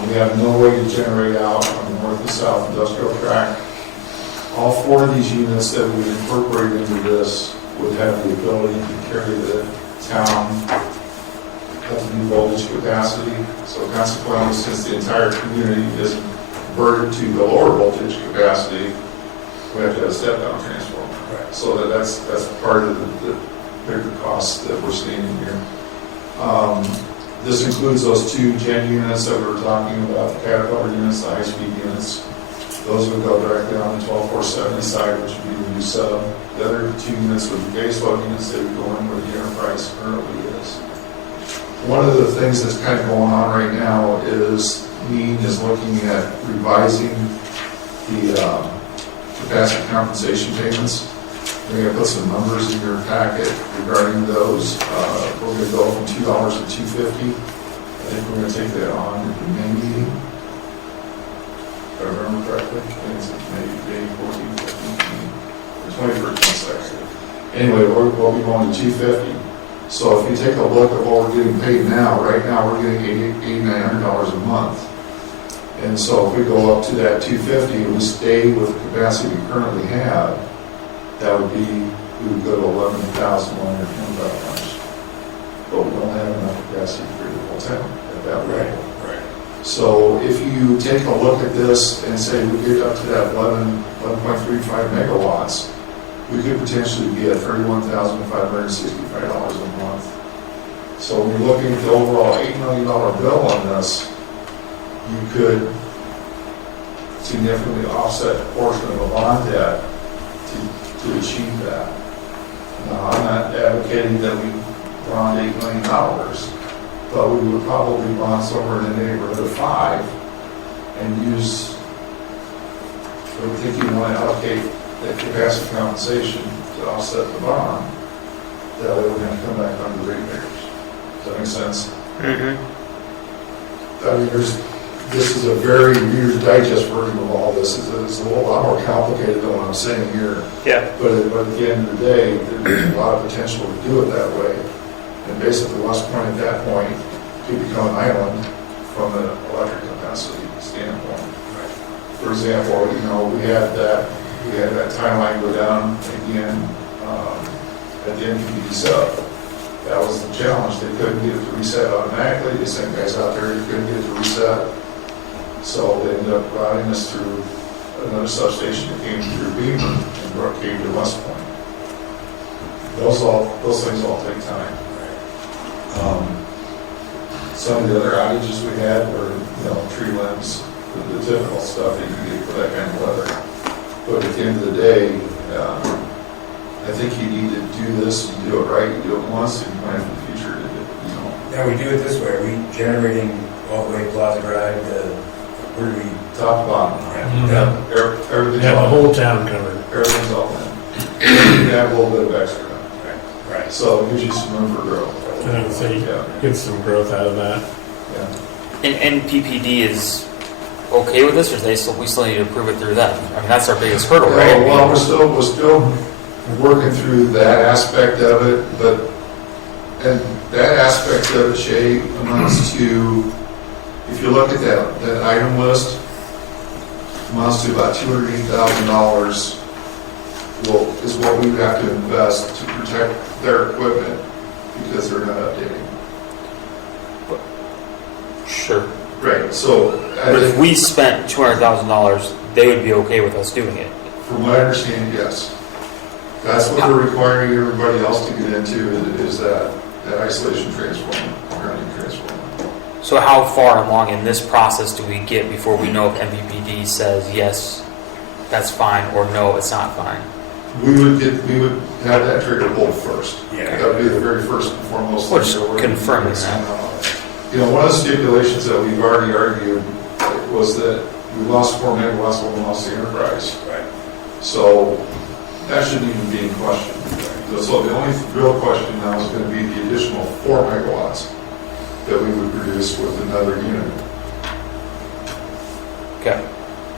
We have no way to generate out on the north and south industrial tract. All 4 of these units that we incorporate into this would have the ability to carry the town at the new voltage capacity. So consequently, since the entire community is converted to the lower voltage capacity, we have to have a step-down transformer. Right. So that's part of the bigger costs that we're seeing here. This includes those 2 gen units that we were talking about, the Caterpillar units, the high-speed units. Those would go directly on the 12470 side, which would be the new sub. The other 2 units would be baseload units that would go in where the enterprise currently is. One of the things that's kind of going on right now is MEAN is looking at revising the capacity compensation payments. We're going to put some numbers in your packet regarding those. We're going to go from $2 to $2.50. I think we're going to take that on at the May meeting. If I remember correctly, I think it's maybe 14, 15, the 21st, actually. Anyway, we'll be going to $2.50. So if you take a look at what we're getting paid now, right now we're getting $8,900 a month. And so if we go up to that $2.50 and we stay with the capacity we currently have, that would be, we would go to $11,125. But we don't have enough capacity for the whole town at that level. Right. So if you take a look at this and say we get up to that 11.35 megawatts, we could potentially be at $31,565 a month. So when you're looking at the overall $8 million bill on this, you could significantly offset a portion of the bond debt to achieve that. Now, I'm not advocating that we bond $8 million, but we would probably bond somewhere in the neighborhood of 5 and use, I would think you want to allocate that capacity compensation to offset the bond. That way we're going to come back under the ratepayers. Does that make sense? Mm-hmm. I mean, this is a very Reader's Digest version of all this. It's a lot more complicated than what I'm saying here. Yeah. But at the end of the day, there's a lot of potential to do it that way. And basically, West Point at that point could become an island from an electric capacity standpoint. Right. For example, we had that timeline go down again at the NPD sub. That was the challenge. They couldn't get it to reset automatically. They sent guys out there who couldn't get it to reset. So they ended up routing us through another substation that came through Beamer and came to West Point. Those things all take time. Some of the other outages we had were, tree limbs, the typical stuff that you can get for that kind of weather. But at the end of the day, I think you need to do this, you do it right, you do it once, and you plan for the future to do it, Now we do it this way, are we generating all the way Plaza Drive to, where do we top to bottom? Everything's Have the all whole town covered. Everything's all in. You can have a little bit of extra. right? So it gives you some room for growth. So you get some growth out of that. Yeah. And NPPD is okay with this, or we still need to approve it through them? I mean, that's our biggest hurdle, right? Well, we're still working through that aspect of it, but And that aspect of it, Shay, amounts to, if you look at that item list, amounts to about $280,000 is what we would have to invest to protect their equipment because they're not updating. Sure. Right, so But if we spent $200,000, they would be okay with us doing it. from what I understand, yes. That's what we're requiring everybody else to get into is that isolation transformer, grounding transformer. So how far along in this process do we get before we know if MPPD says yes, that's fine, or no, it's not fine? We would have that trigger pulled first. Yeah. That would be the very first and foremost. We're thing just that we're confirming gonna be that. You know, one of the stipulations that we've already argued was that we lost 4 megawatts when we lost the enterprise. Right. So that shouldn't even be in question. So the only real question now is going to be the additional 4 megawatts that we would produce with another unit. Okay.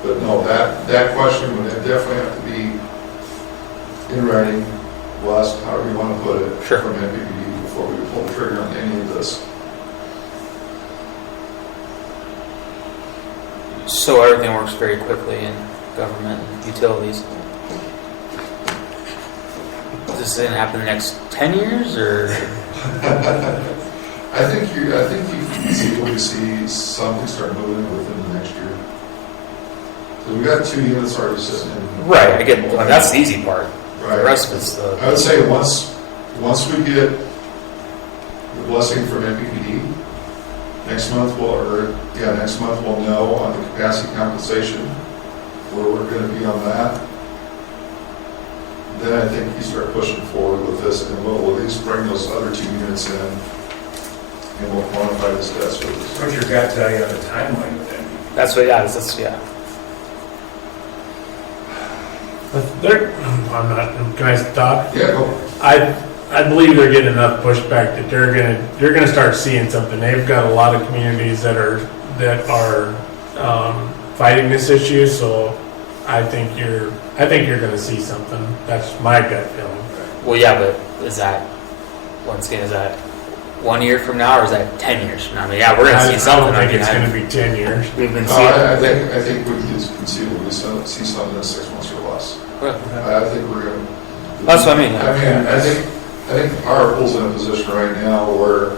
But no, that question would definitely have to be in writing, blessed, however you want to put it, Sure. from MPPD before we pull the trigger on any of this. So everything works very quickly in government and utilities. Is this going to happen in the next 10 years, or? I think you can see something start moving within the next year. So we got 2 units already sitting in. Right, I get, that's the easy part. Right. The rest of it's I would say once we get the blessing from MPPD, next month we'll know on the capacity compensation where we're going to be on that. Then I think you start pushing forward with this, and we'll at least bring those other 2 units in, and we'll quantify this debt service. What's your gut tell you on the timeline with that? That's what, yeah. I'm not, can I stop? Yeah, go. I believe they're getting enough pushback that you're gonna start seeing something. They've got a lot of communities that are fighting this issue, so I think you're gonna see something. That's my gut feeling. Well, yeah, but is that, once again, is that 1 year from now, or is that 10 years from now? I mean, yeah, we're going to see something. I don't think it's gonna be 10 years. We've been seeing. I think we can conceivably see something in 6 months or less. I think we're going to. That's what I mean. I think Power Pool's in a position right now where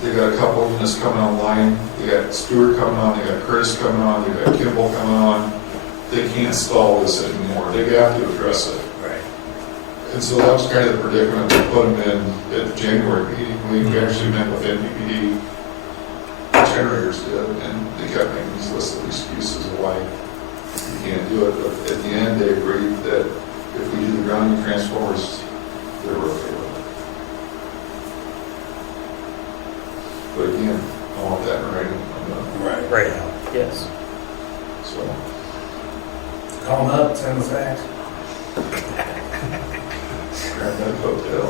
they got a couple of units coming online. They got Stewart coming on, they got Curtis coming on, they got Kimball coming on. They can't stall this anymore. They have to address it. Right. And so that was kind of the predicament we put them in at the January meeting. We actually met with NPPD, the generators did, and they kept making these lists of excuses of why you can't do it. But at the end, they agreed that if we do the grounding transformers, they were okay with it. But again, I want that in writing. Right, yes. So. Call them up, send them a fax. Grab that hotel.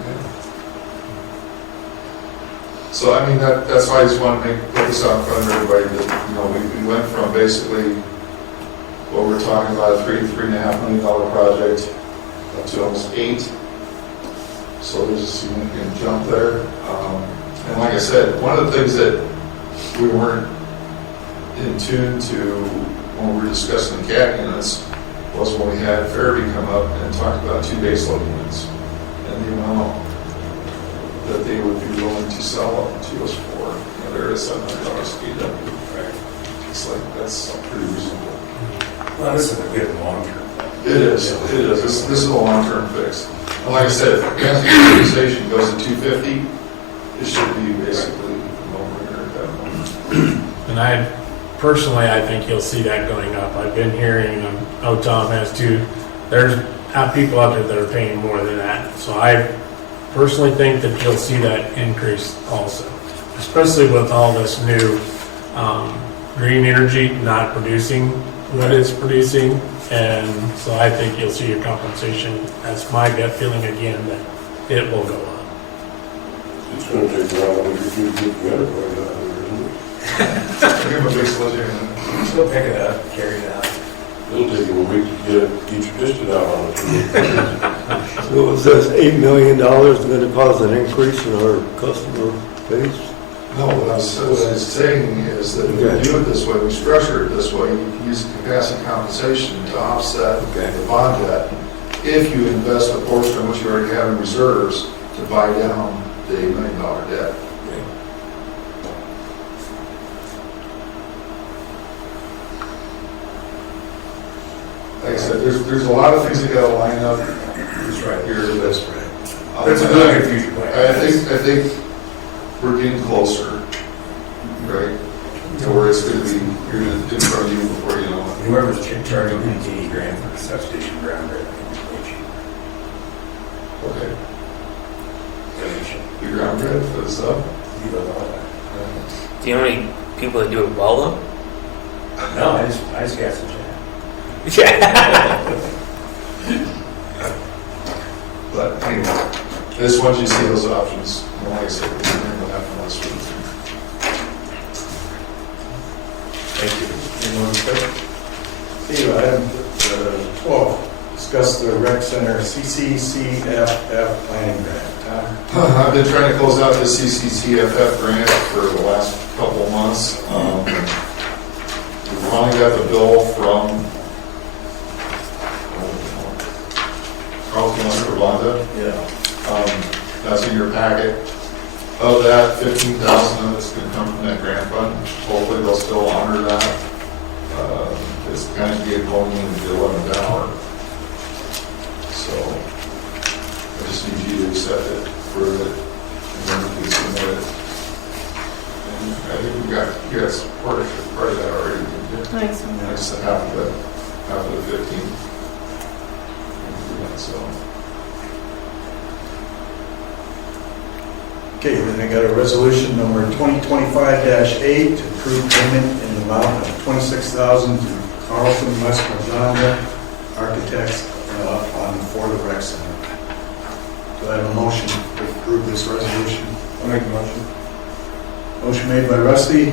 Yeah. So, I mean, that's why I just want to put this out in front of everybody that, you know, we went from basically what we're talking about, a $3.5 million project up to almost 8. So there's a significant jump there. And like I said, one of the things that we weren't in tune to when we were discussing the CAT units was when we had Fairview come up and talk about 2 baseload units and the amount that they would be willing to sell up to us for. You know, there is $700 KW. Right? It's like, that's pretty reasonable. Well, this is a good long term. It is. It is. This is a long-term fix. And like I said, if capacity utilization goes to 250, it should be basically no brainer at that point. And I think you'll see that going up. I've been hearing, I know Tom has too, there's people out there that are paying more than that. So I personally think that you'll see that increase also, especially with all this new green energy not producing what it's producing. And so I think you'll see your compensation, that's my gut feeling again, that it will go up. It's going to take a while to get the enterprise out there, isn't it? Give them a big sledgehammer. Still pick it up, carry it out. It'll take him a week to get each piston out on it. So is this $8 million going to cause an increase in our customer base? No, what I was saying is that if we do it this way, we structure it this way, you can use capacity compensation to offset the bond debt. If you invest a portion of what you already have in reserves to buy down the $8 million debt. Like I said, there's a lot of things that got to line up. That's right. Here, that's right. That's a good future plan. I think we're getting closer, right? To where it's going to be here in front of you before you know it. Whoever's charging $80,000 for the substation ground rent, Okay. Your ground rent for the sub? you don't know Do you know any people that do it well though? that. No, I just got some chat. Yeah. But anyway, I just want you to see those options. And like I said, we're going to have from last week. Thank you. Anyone else? Item 12, discuss the rec center CCCFF planning grant. Tom? I've been trying to close out the CCCFF grant for the last couple of months. We've finally got the bill from Carlton Wonder Wanda. Yeah. That's in your packet. Of that, 15,000 of it's going to come from that grant fund. Hopefully they'll still honor that. It's kind of get going into the 11th hour. So I just need you to accept it, approve it, and then we can submit it. And I think you guys part of that already. Thanks. I just said half of the 15. So. Okay, then I got a resolution number 2025-8 to approve payment in the amount of $26,000 to Carlton West Mazanda Architects for the rec center. Do I have a motion to approve this resolution? I'll make the motion. Motion made by Rusty,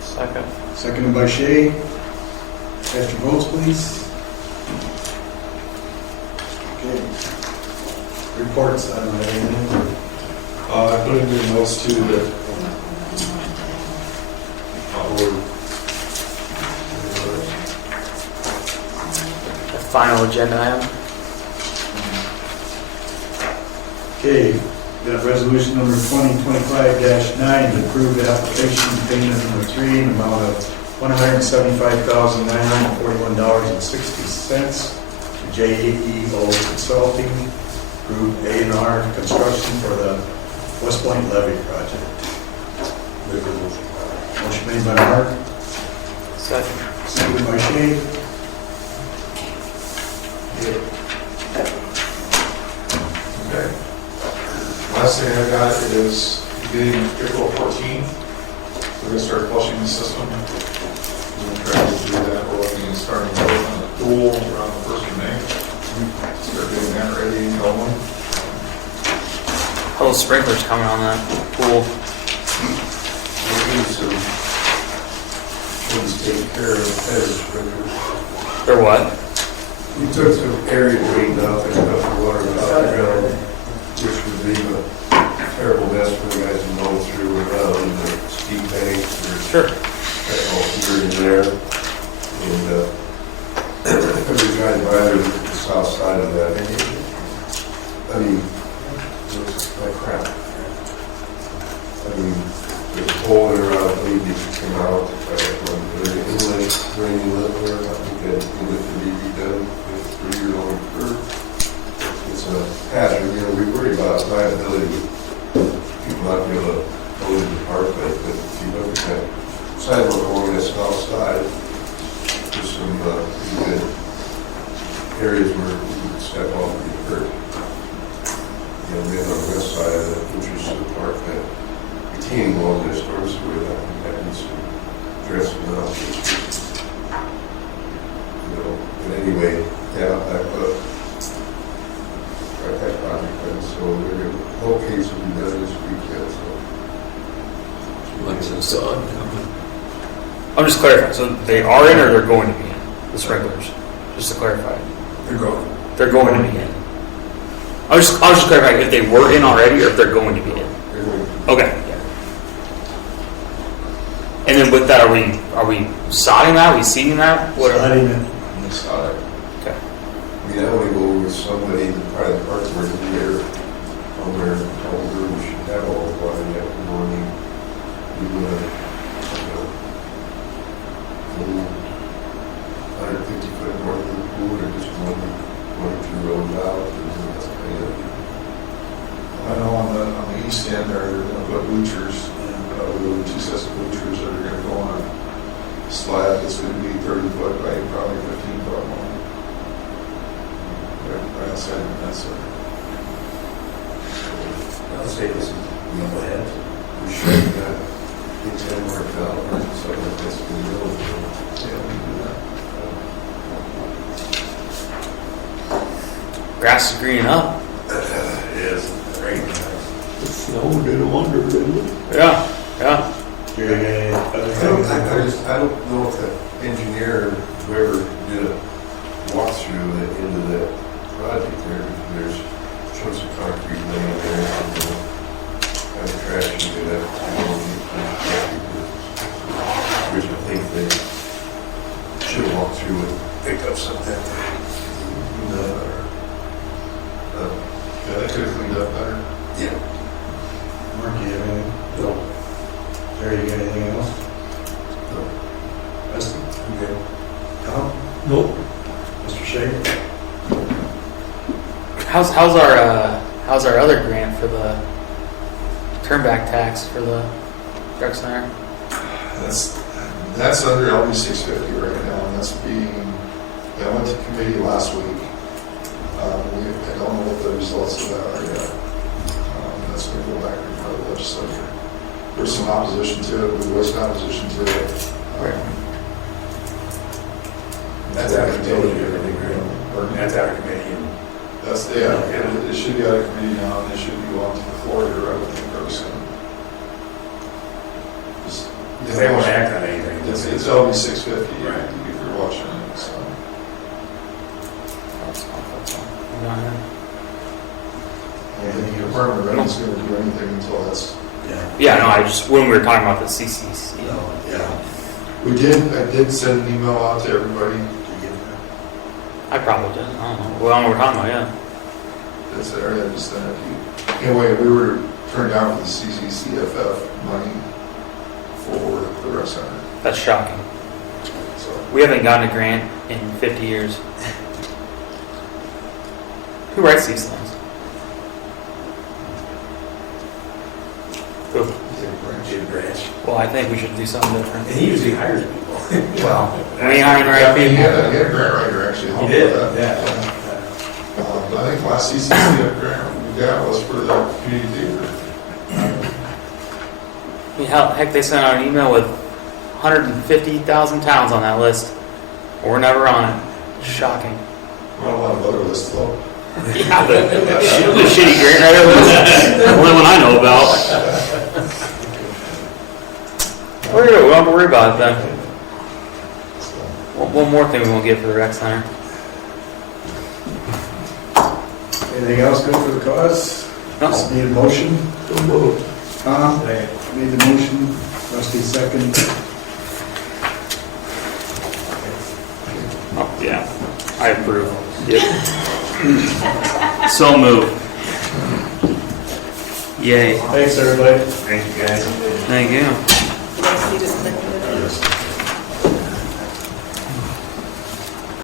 Second. seconded by Shay. Cast your votes, please. Okay. Reports, I don't have anything. I put in your notes too that The final agenda item. Okay, got resolution number 2025-9 to approve the application payment number 3 in the amount of $175,941.60 to JEO Consulting Group A&R Construction for the West Point Levy Project. Motion made by Mark, Second. seconded by Shane. Okay. Last thing I got is beginning April 14th. We're going to start flushing the system. We're going to try to do that. We're looking at starting to work on the pool around the 1st of May. Start getting that ready and going. How those sprinklers coming on that pool? Taking care of header sprinklers. They're what? We took some area drained out and got the water out the ground, which would leave a terrible mess for the guys to mow through around the steep banks. Sure. All here and there. And every drive by there, look at the south side of that. I mean, it looks like crap. I mean, there's a hole in there, I believe it came out. There's an inlet draining up there. I think that inlet can be redone. It's a 3-year-long curve. It's a hazard. You know, we worry about liability. People not be able to go into the park, but if you look at that sidewalk along that south side, there's some pretty good areas where we could step off and get hurt. You know, then on the west side of the entrance to the park, that retaining wall in the storm sewer, I think that needs to address some of those issues. You know, but anyway, yeah, that project, and so the whole case will be done this weekend, so. I'm just clarifying. So they are in or they're going to be in, the sprinklers? Just to clarify. They're going. They're going to be in. I was just clarifying if they were in already or if they're going to be in. They're going. Okay. And then with that, are we sodding that? Are we seeding that? What? Sliding it. It's not, Okay. I mean, I want to go with somebody, the private parts where they're on their older, we should have all the water yet, morning. We would have, 150-foot north of the pool, or just one or two roads out, and that's kind of. I know on the east end there, they're gonna put bleachers, and we're two sets of bleachers that are gonna go on a slab that's gonna be 30 foot by probably 15 foot long. Right outside, that's it. I'll say this, we go ahead. We should have things that worked out, or something like this, we know. Yeah, we can do that. Grass is greening up. It is, right? It snowed in a wonder, didn't it? Yeah. Yeah. Do you have any other I things? don't know if the engineer, whoever did a walkthrough into that project there, there's tons of concrete laying there, and kind of trash you could have to go which I think they should have walked through and picked up something. Yeah, they could have cleaned up better. Yeah. Mark, you have anything? No. Jerry, you got anything else? No. Weston? Okay. Tom? Nope. Mr. Shea? How's our other grant for the turnback tax for the rec center? That's under LB 650 right now, and that went to committee last week. I don't know what the results of that are yet. That's going to go back in front of the legislature. There's some opposition to it, we voiced opposition to it. That's out of committee, everything, right? Or that's out of committee. And It should be out of committee now, and it should be going to the floor here, I would think, very soon. if they want to act on anything. It's LB 650, Right. if you're watching it, so. I don't think the Department of Revenue is going to do anything until that's. Yeah, no, when we were talking about the CCC. Yeah. I did send an email out to everybody. I probably did. I don't know. Well, I don't know what we're talking about, yeah. That's the area I just sent it to you. Anyway, we were turned down for the CCCFF money for the rec center. That's shocking. So We haven't gotten a grant in 50 years. Who writes these things? Who? Jim Branch. Well, I think we should do something different. And he usually hires people. Well, we ain't hiring the right he people. had a grant writer actually. help with that. I think the last CCCF grant we got was for the community theater. I mean, heck, they sent out an email with 150,000 towns on that list. We're never on it. Shocking. We're on a lot of other lists though. Yeah, the shitty grant writer list. The only one I know about. We don't have to worry about it then. One more thing we won't get for the rec center. Anything else good for the cause? No. Just need a motion. Tom made the motion, Rusty second. Oh, yeah. I approve. Yep. So moved. Yay. Thanks, everybody. Thank you, guys. Thank you. You guys see this thing?